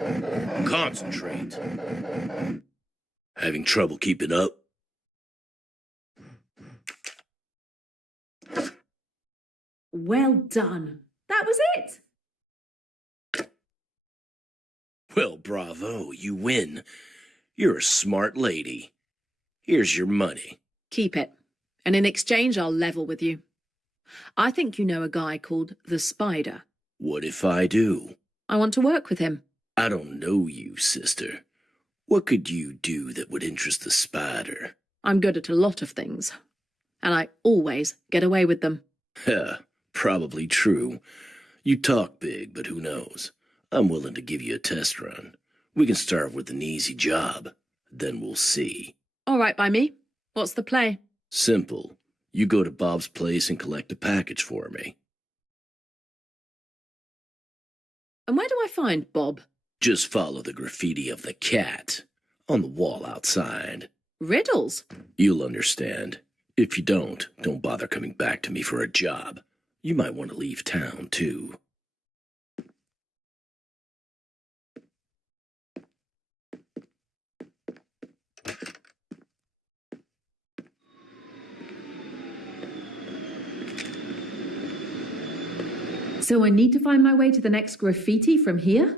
Concentrate. Having trouble keeping up? Well done. That was it. Well, bravo, you win. You're a smart lady. Here's your money. Keep it. And in exchange, I'll level with you. I think you know a guy called the Spider. What if I do? I want to work with him. I don't know you, sister. What could you do that would interest the Spider? I'm good at a lot of things. And I always get away with them. Heh, probably true. You talk big, but who knows? I'm willing to give you a test run. We can start with an easy job. Then we'll see. All right by me. What's the play? Simple. You go to Bob's place and collect a package for me. And where do I find Bob? Just follow the graffiti of the cat on the wall outside. Riddles? You'll understand. If you don't bother coming back to me for a job. You might want to leave town, too. So I need to find my way to the next graffiti from here?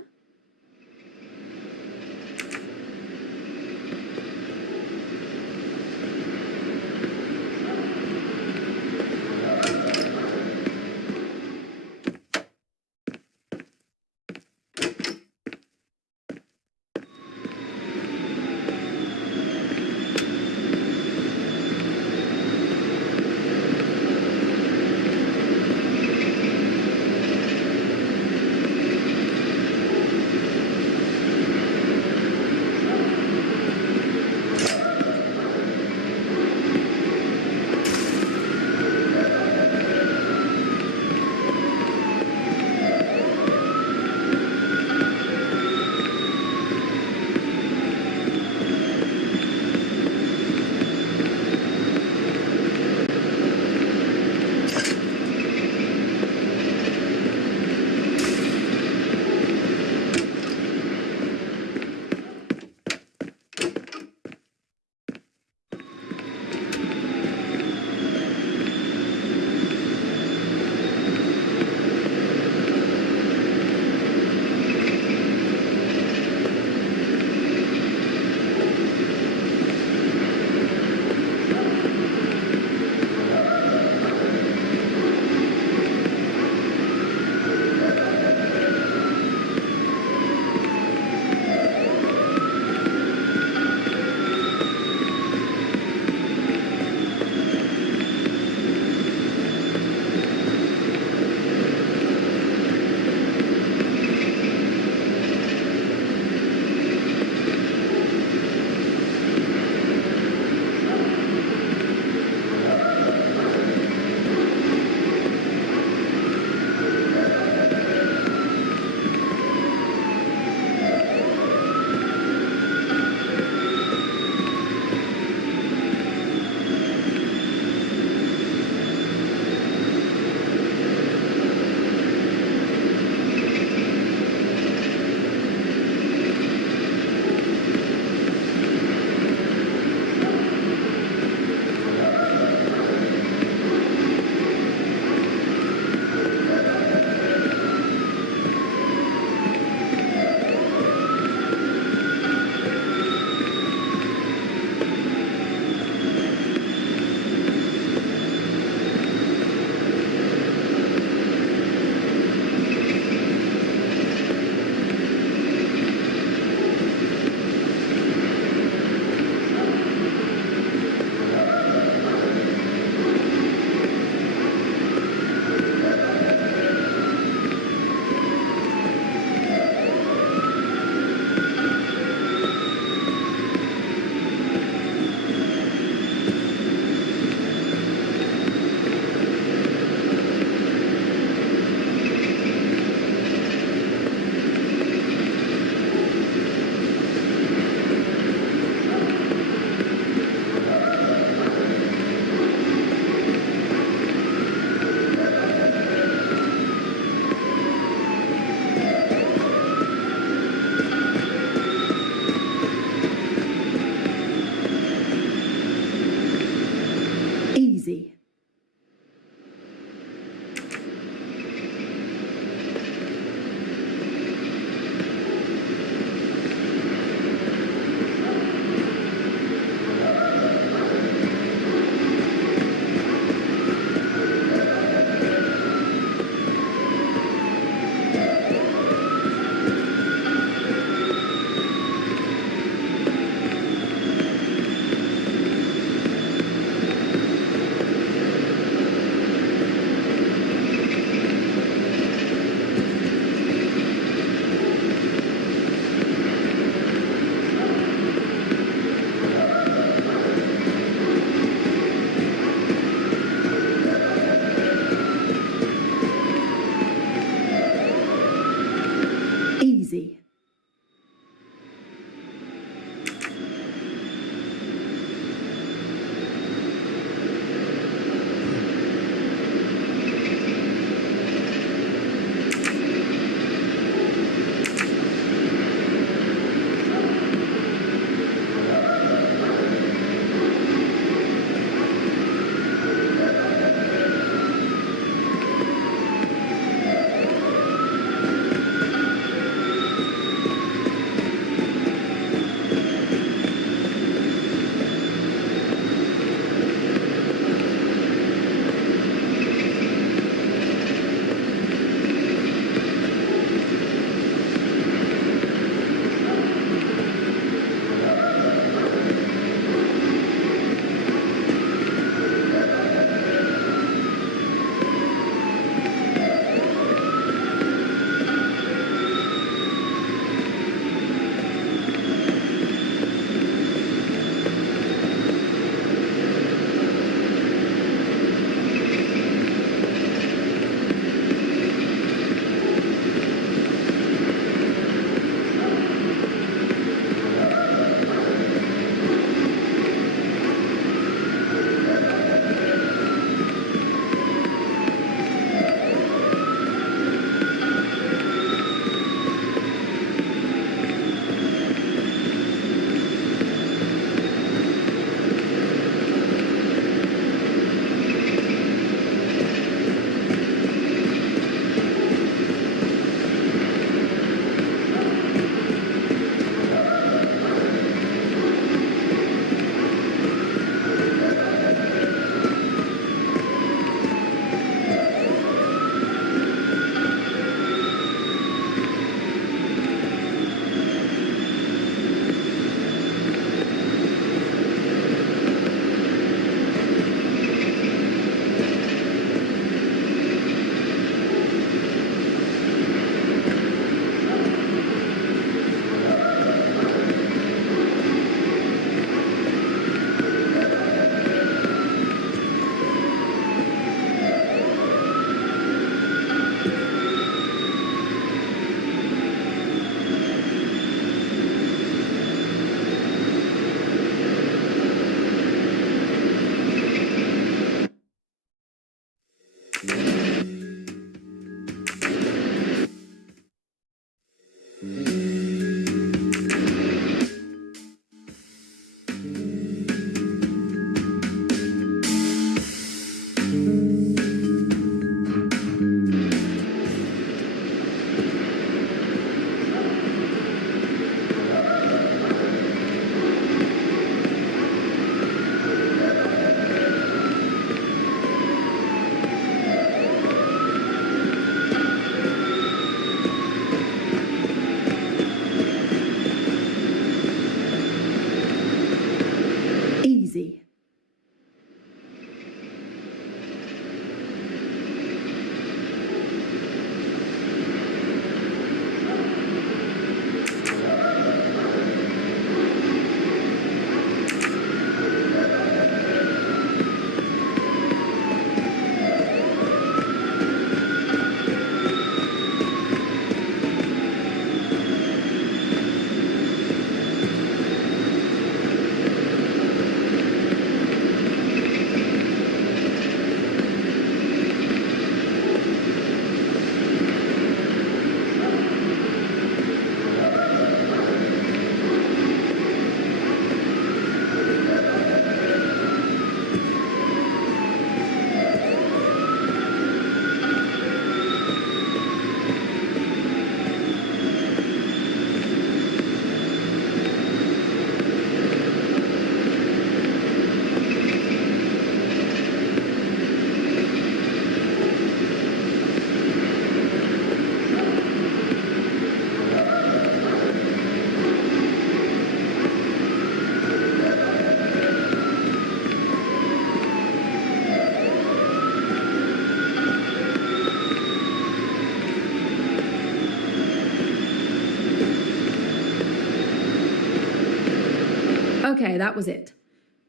Okay, that was it.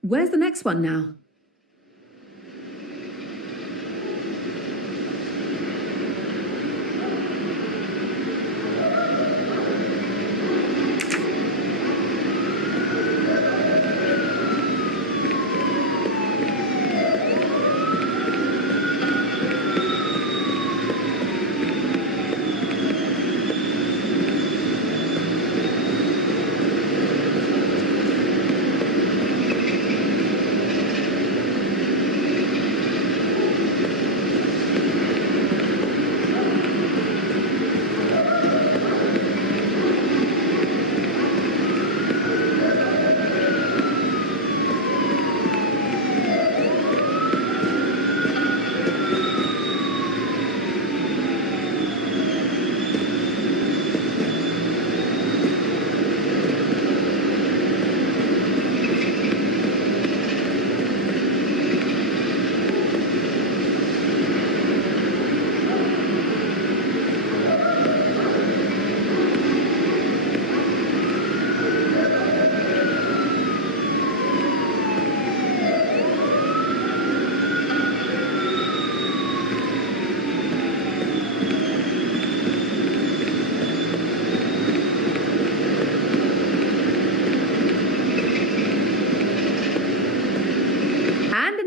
Where's the next one now?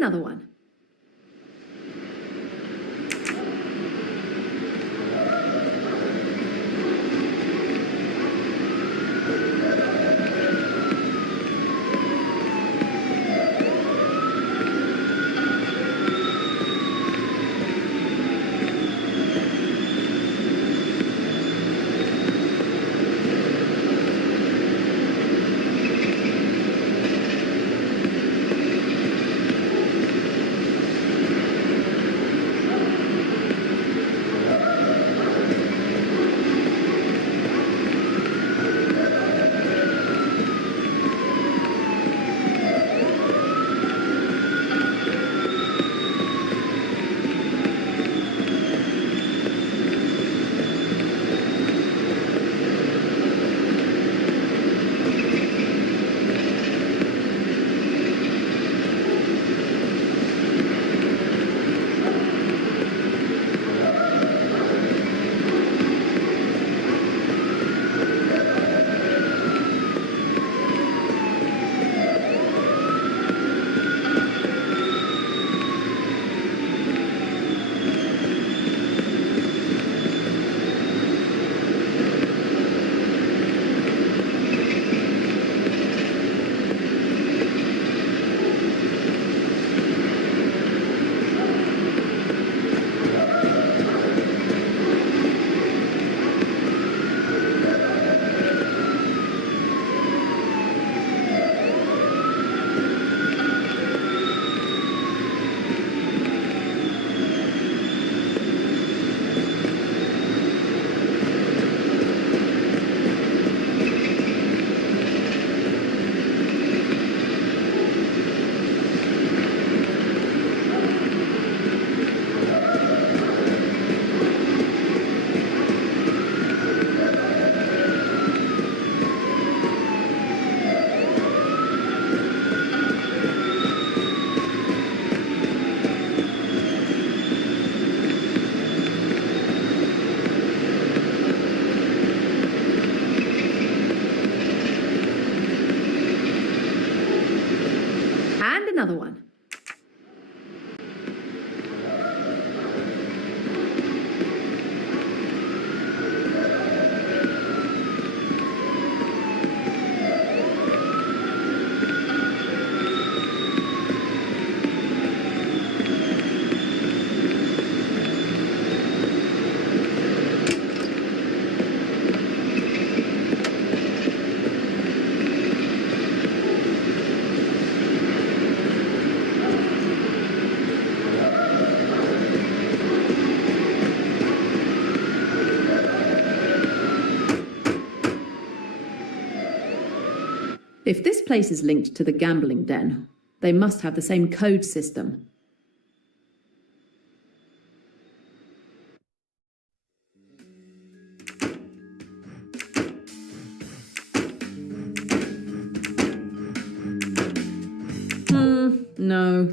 Another one. Another one. If this place is linked to the gambling den, they must have the same code system. No.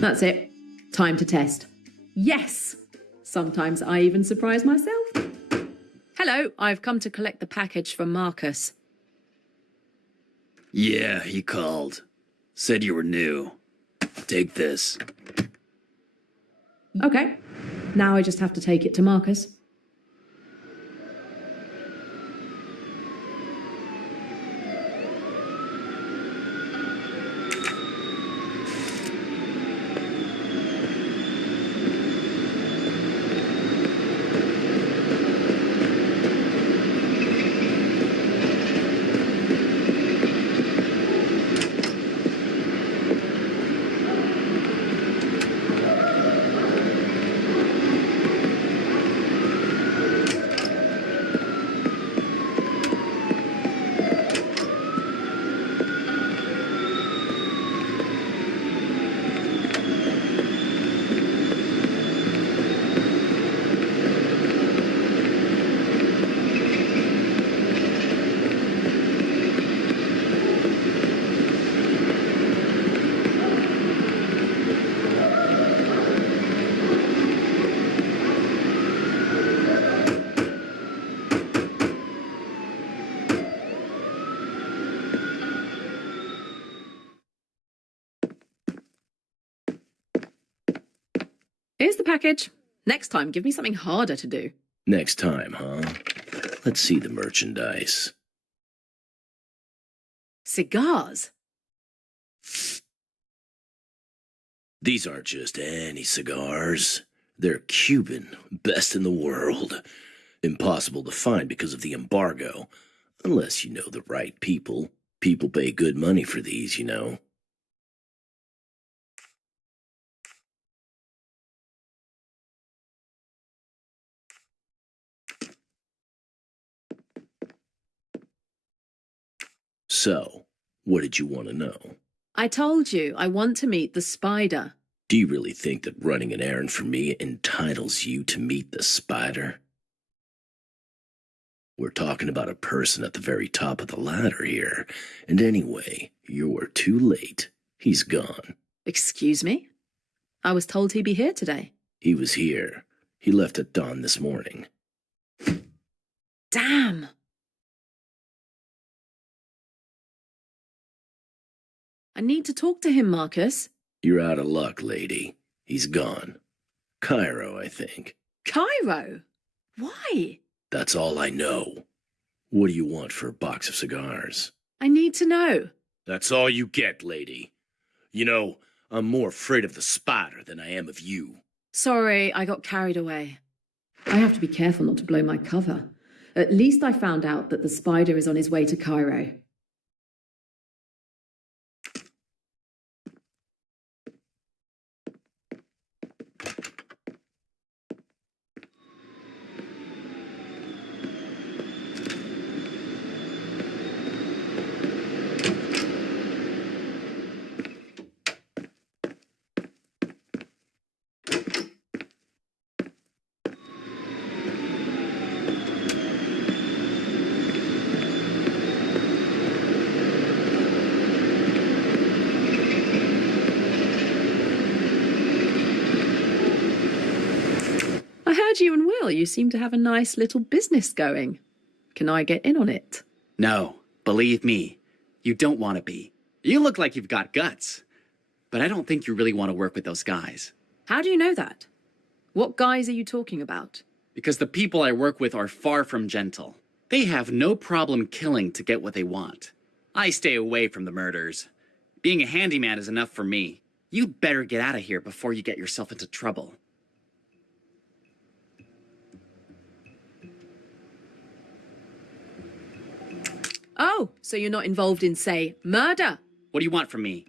That's it. Time to test. Yes! Sometimes I even surprise myself. Hello, I've come to collect the package from Marcus. Yeah, he called. Said you were new. Take this. Okay. Now I just have to take it to Marcus. Here's the package. Next time, give me something harder to do. Next time, huh? Let's see the merchandise. Cigars? These aren't just any cigars. They're Cuban, best in the world. Impossible to find because of the embargo. Unless you know the right people. People pay good money for these, you know. So, what did you want to know? I told you, I want to meet the spider. Do you really think that running an errand for me entitles you to meet the spider? We're talking about a person at the very top of the ladder here. And anyway, you're too late. He's gone. Excuse me? I was told he'd be here today. He was here. He left at dawn this morning. Damn! I need to talk to him, Marcus. You're out of luck, lady. He's gone. Cairo, I think. Cairo? Why? That's all I know. What do you want for a box of cigars? I need to know. That's all you get, lady. You know, I'm more afraid of the spider than I am of you. Sorry, I got carried away. I have to be careful not to blow my cover. At least I found out that the spider is on his way to Cairo. I heard you and Will, you seem to have a nice little business going. Can I get in on it? No, believe me, You don't want to be. You look like you've got guts. But I don't think you really want to work with those guys. How do you know that? What guys are you talking about? Because the people I work with are far from gentle. They have no problem killing to get what they want. I stay away from the murders. Being a handyman is enough for me. You better get out of here before you get yourself into trouble. Oh, so you're not involved in, say, murder? What do you want from me?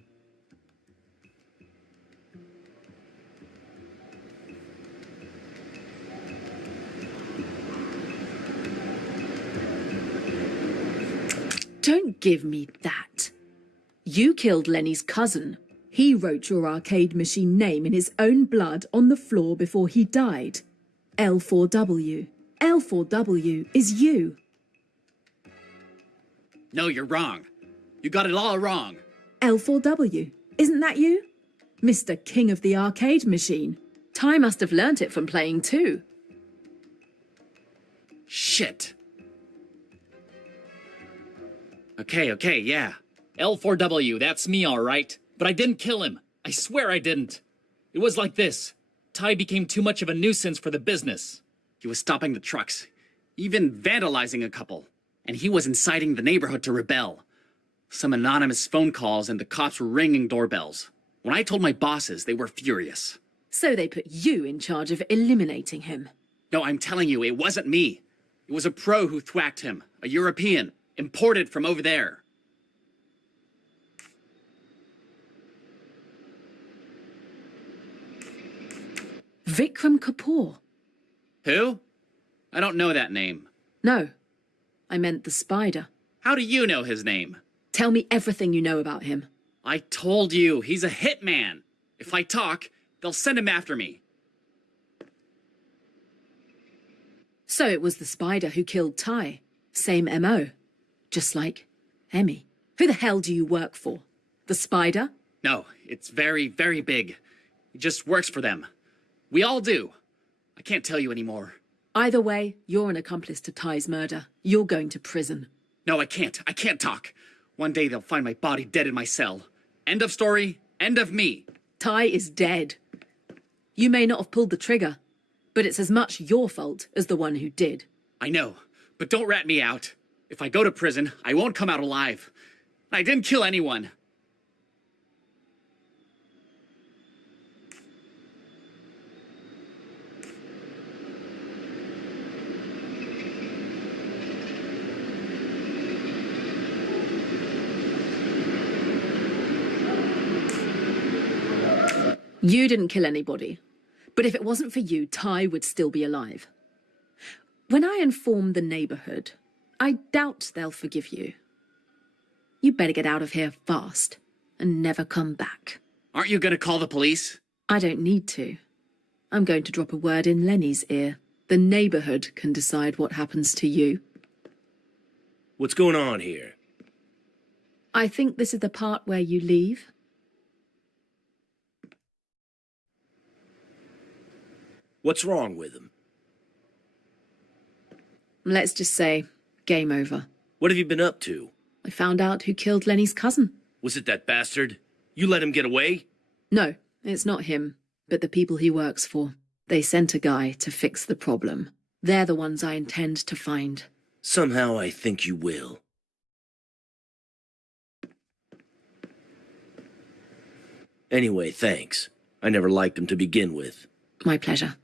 Don't give me that. You killed Lenny's cousin. He wrote your arcade machine name in his own blood on the floor before he died. L4W. L4W is you. No, you're wrong. You got it all wrong. L4W. Isn't that you? Mr. King of the arcade machine. Ty must have learnt it from playing too. Shit. Okay, yeah. L4W, that's me, all right. But I didn't kill him. I swear I didn't. It was like this. Ty became too much of a nuisance for the business. He was stopping the trucks, even vandalizing a couple. And he was inciting the neighborhood to rebel. Some anonymous phone calls and the cops were ringing doorbells. When I told my bosses, they were furious. So they put you in charge of eliminating him. No, I'm telling you, it wasn't me. It was a pro who thwacked him, a European, imported from over there. Vikram Kapoor. Who? I don't know that name. No, I meant the spider. How do you know his name? Tell me everything you know about him. I told you, he's a hitman. If I talk, they'll send him after me. So it was the spider who killed Ty. Same MO. Just like Emmy. Who the hell do you work for? The spider? No, it's very, very big. He just works for them. We all do. I can't tell you anymore. Either way, you're an accomplice to Ty's murder. You're going to prison. No, I can't. I can't talk. One day they'll find my body dead in my cell. End of story. End of me. Ty is dead. You may not have pulled the trigger, but it's as much your fault as the one who did. I know, but don't rat me out. If I go to prison, I won't come out alive. I didn't kill anyone. You didn't kill anybody, but if it wasn't for you, Ty would still be alive. When I inform the neighborhood, I doubt they'll forgive you. You better get out of here fast and never come back. Aren't you gonna call the police? I don't need to. I'm going to drop a word in Lenny's ear. The neighborhood can decide what happens to you. What's going on here? I think this is the part where you leave. What's wrong with him? Let's just say, game over. What have you been up to? I found out who killed Lenny's cousin. Was it that bastard? You let him get away? No, it's not him, but the people he works for. They sent a guy to fix the problem. They're the ones I intend to find. Somehow I think you will. Anyway, thanks. I never liked him to begin with. My pleasure.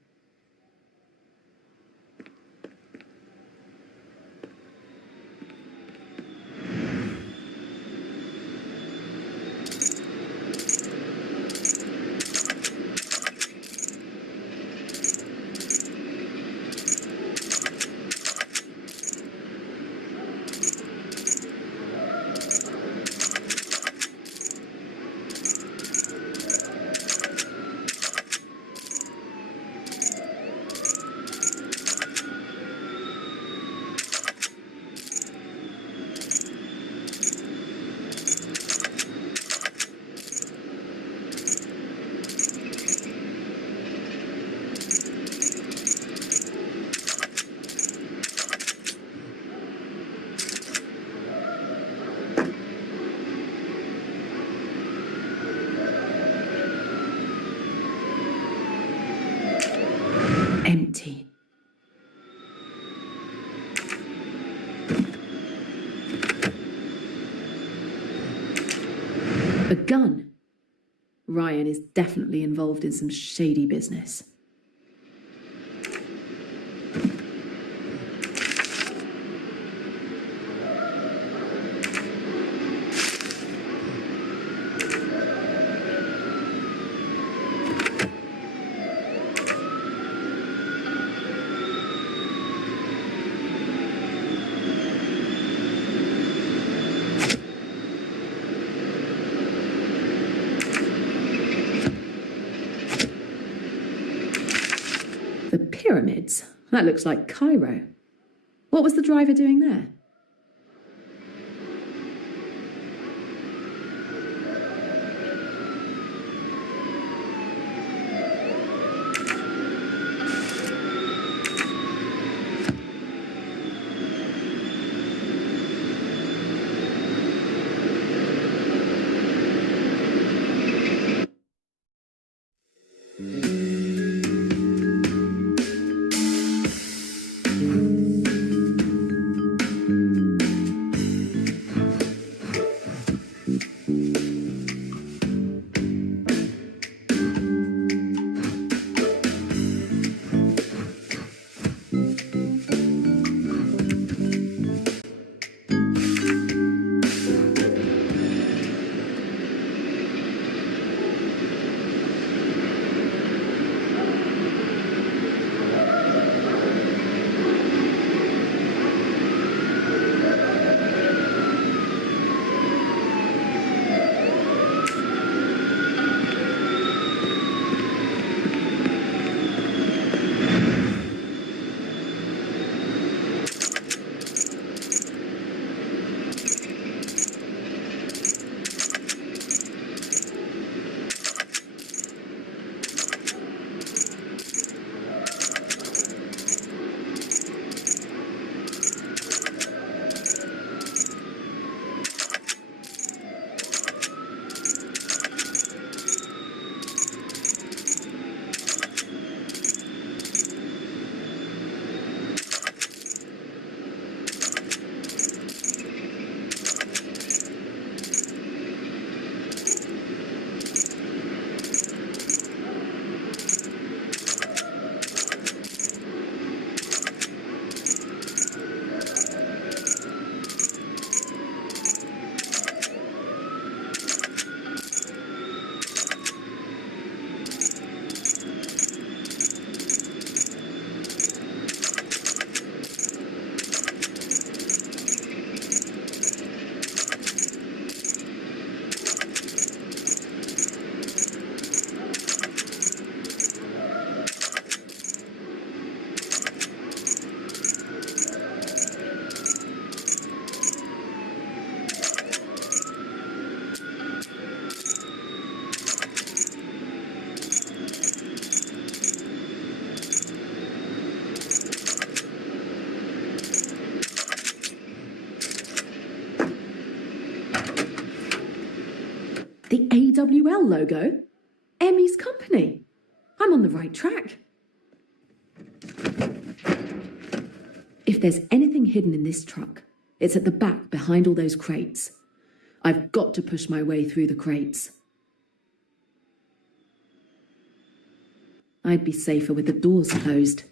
dirty. A gun. Ryan is definitely involved in some shady business. The pyramids? That looks like Cairo. What was the driver doing there? The AWL logo? Emmy's company. I'm on the right track. If there's anything hidden in this truck, it's at the back behind all those crates. I've got to push my way through the crates. I'd be safer with the doors closed.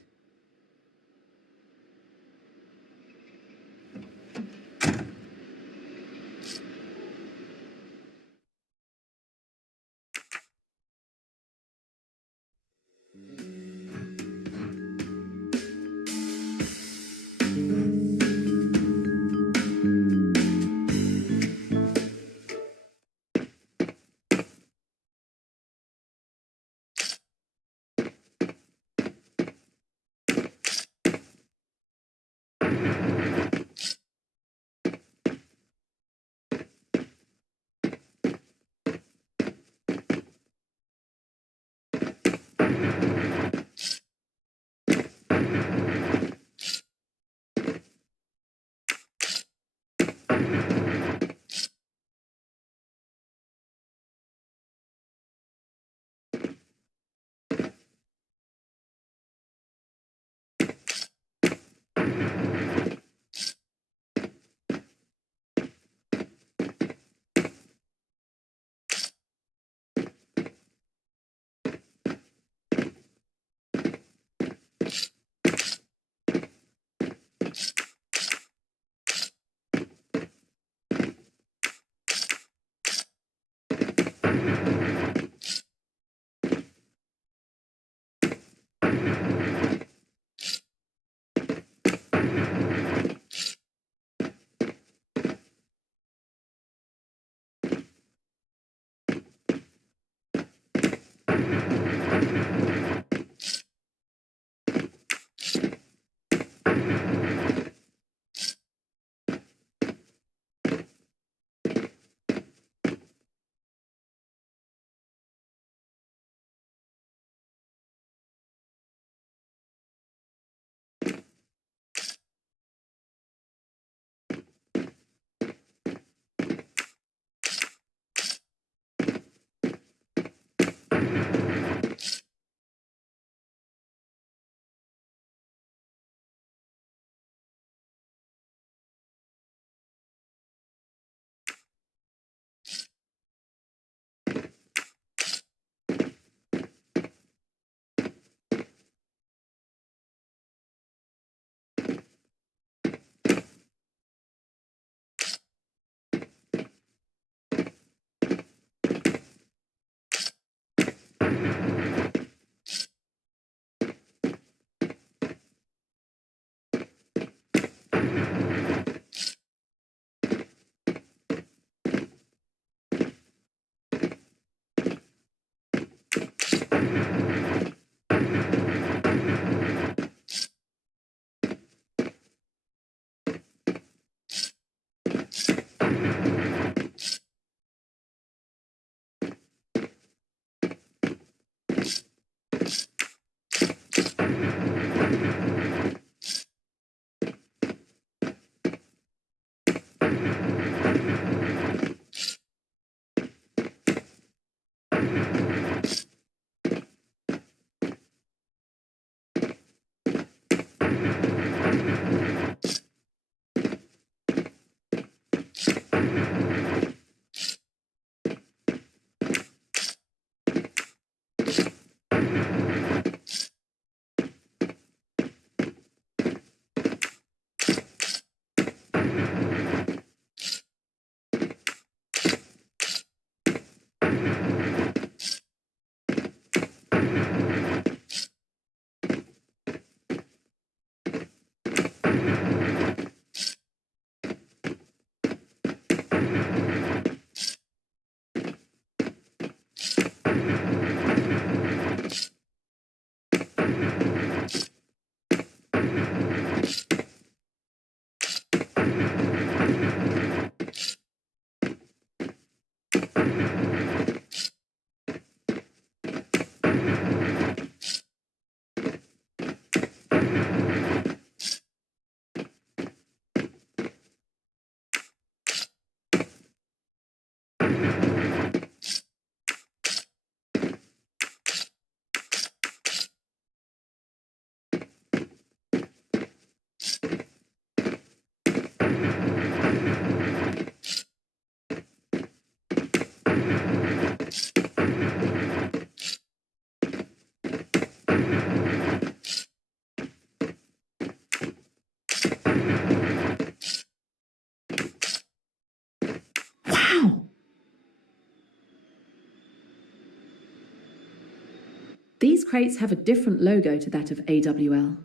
These crates have a different logo to that of AWL.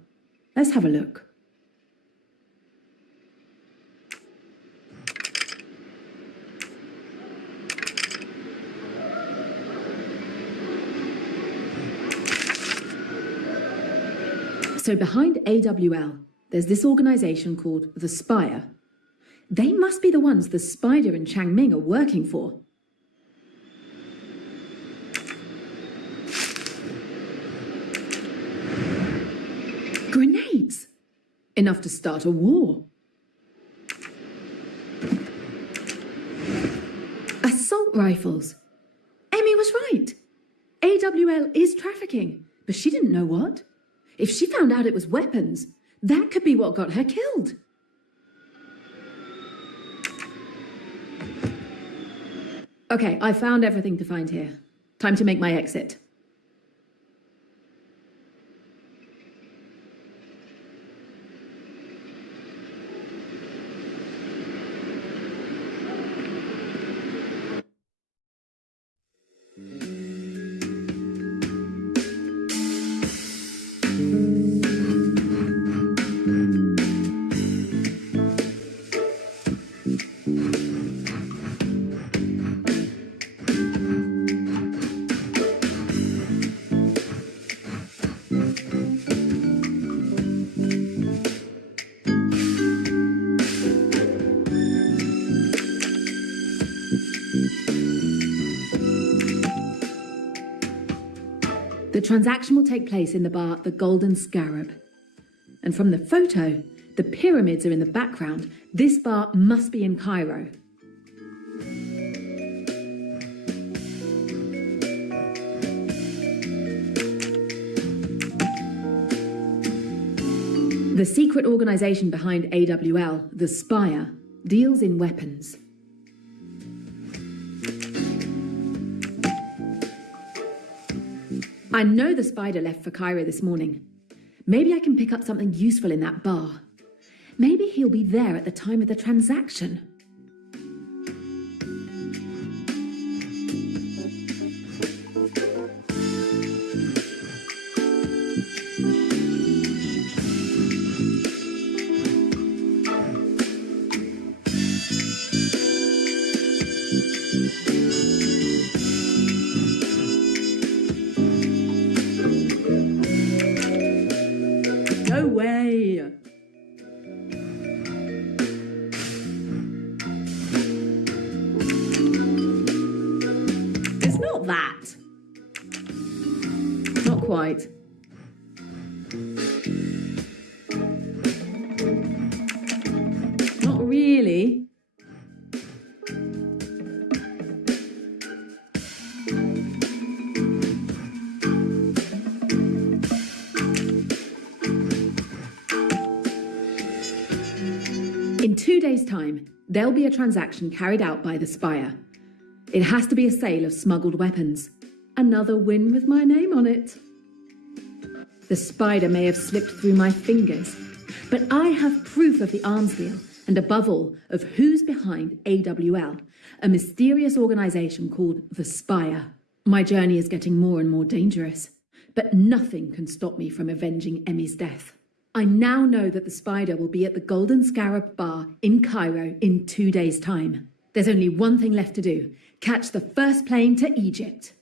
Let's have a look. So behind AWL, there's this organization called the Spire. They must be the ones the Spider and Changming are working for. Grenades! Enough to start a war. Assault rifles. Emmy was right. AWL is trafficking, but she didn't know what. If she found out it was weapons, that could be what got her killed. Okay, I found everything to find here. Time to make my exit. The transaction will take place in the bar The Golden Scarab. And from the photo, the pyramids are in the background. This bar must be in Cairo. The secret organization behind AWL, the Spire, deals in weapons. I know the Spider left for Cairo this morning. Maybe I can pick up something useful in that bar. Maybe he'll be there at the time of the transaction. No way! It's not that. Not quite. Not really. In 2 days' time, there'll be a transaction carried out by the Spire. It has to be a sale of smuggled weapons. Another win with my name on it. The Spider may have slipped through my fingers, but I have proof of the arms deal, and above all, of who's behind AWL, a mysterious organization called the Spire. My journey is getting more and more dangerous, but nothing can stop me from avenging Emmy's death. I now know that the Spider will be at the Golden Scarab Bar in Cairo in 2 days' time. There's only one thing left to do: catch the first plane to Egypt.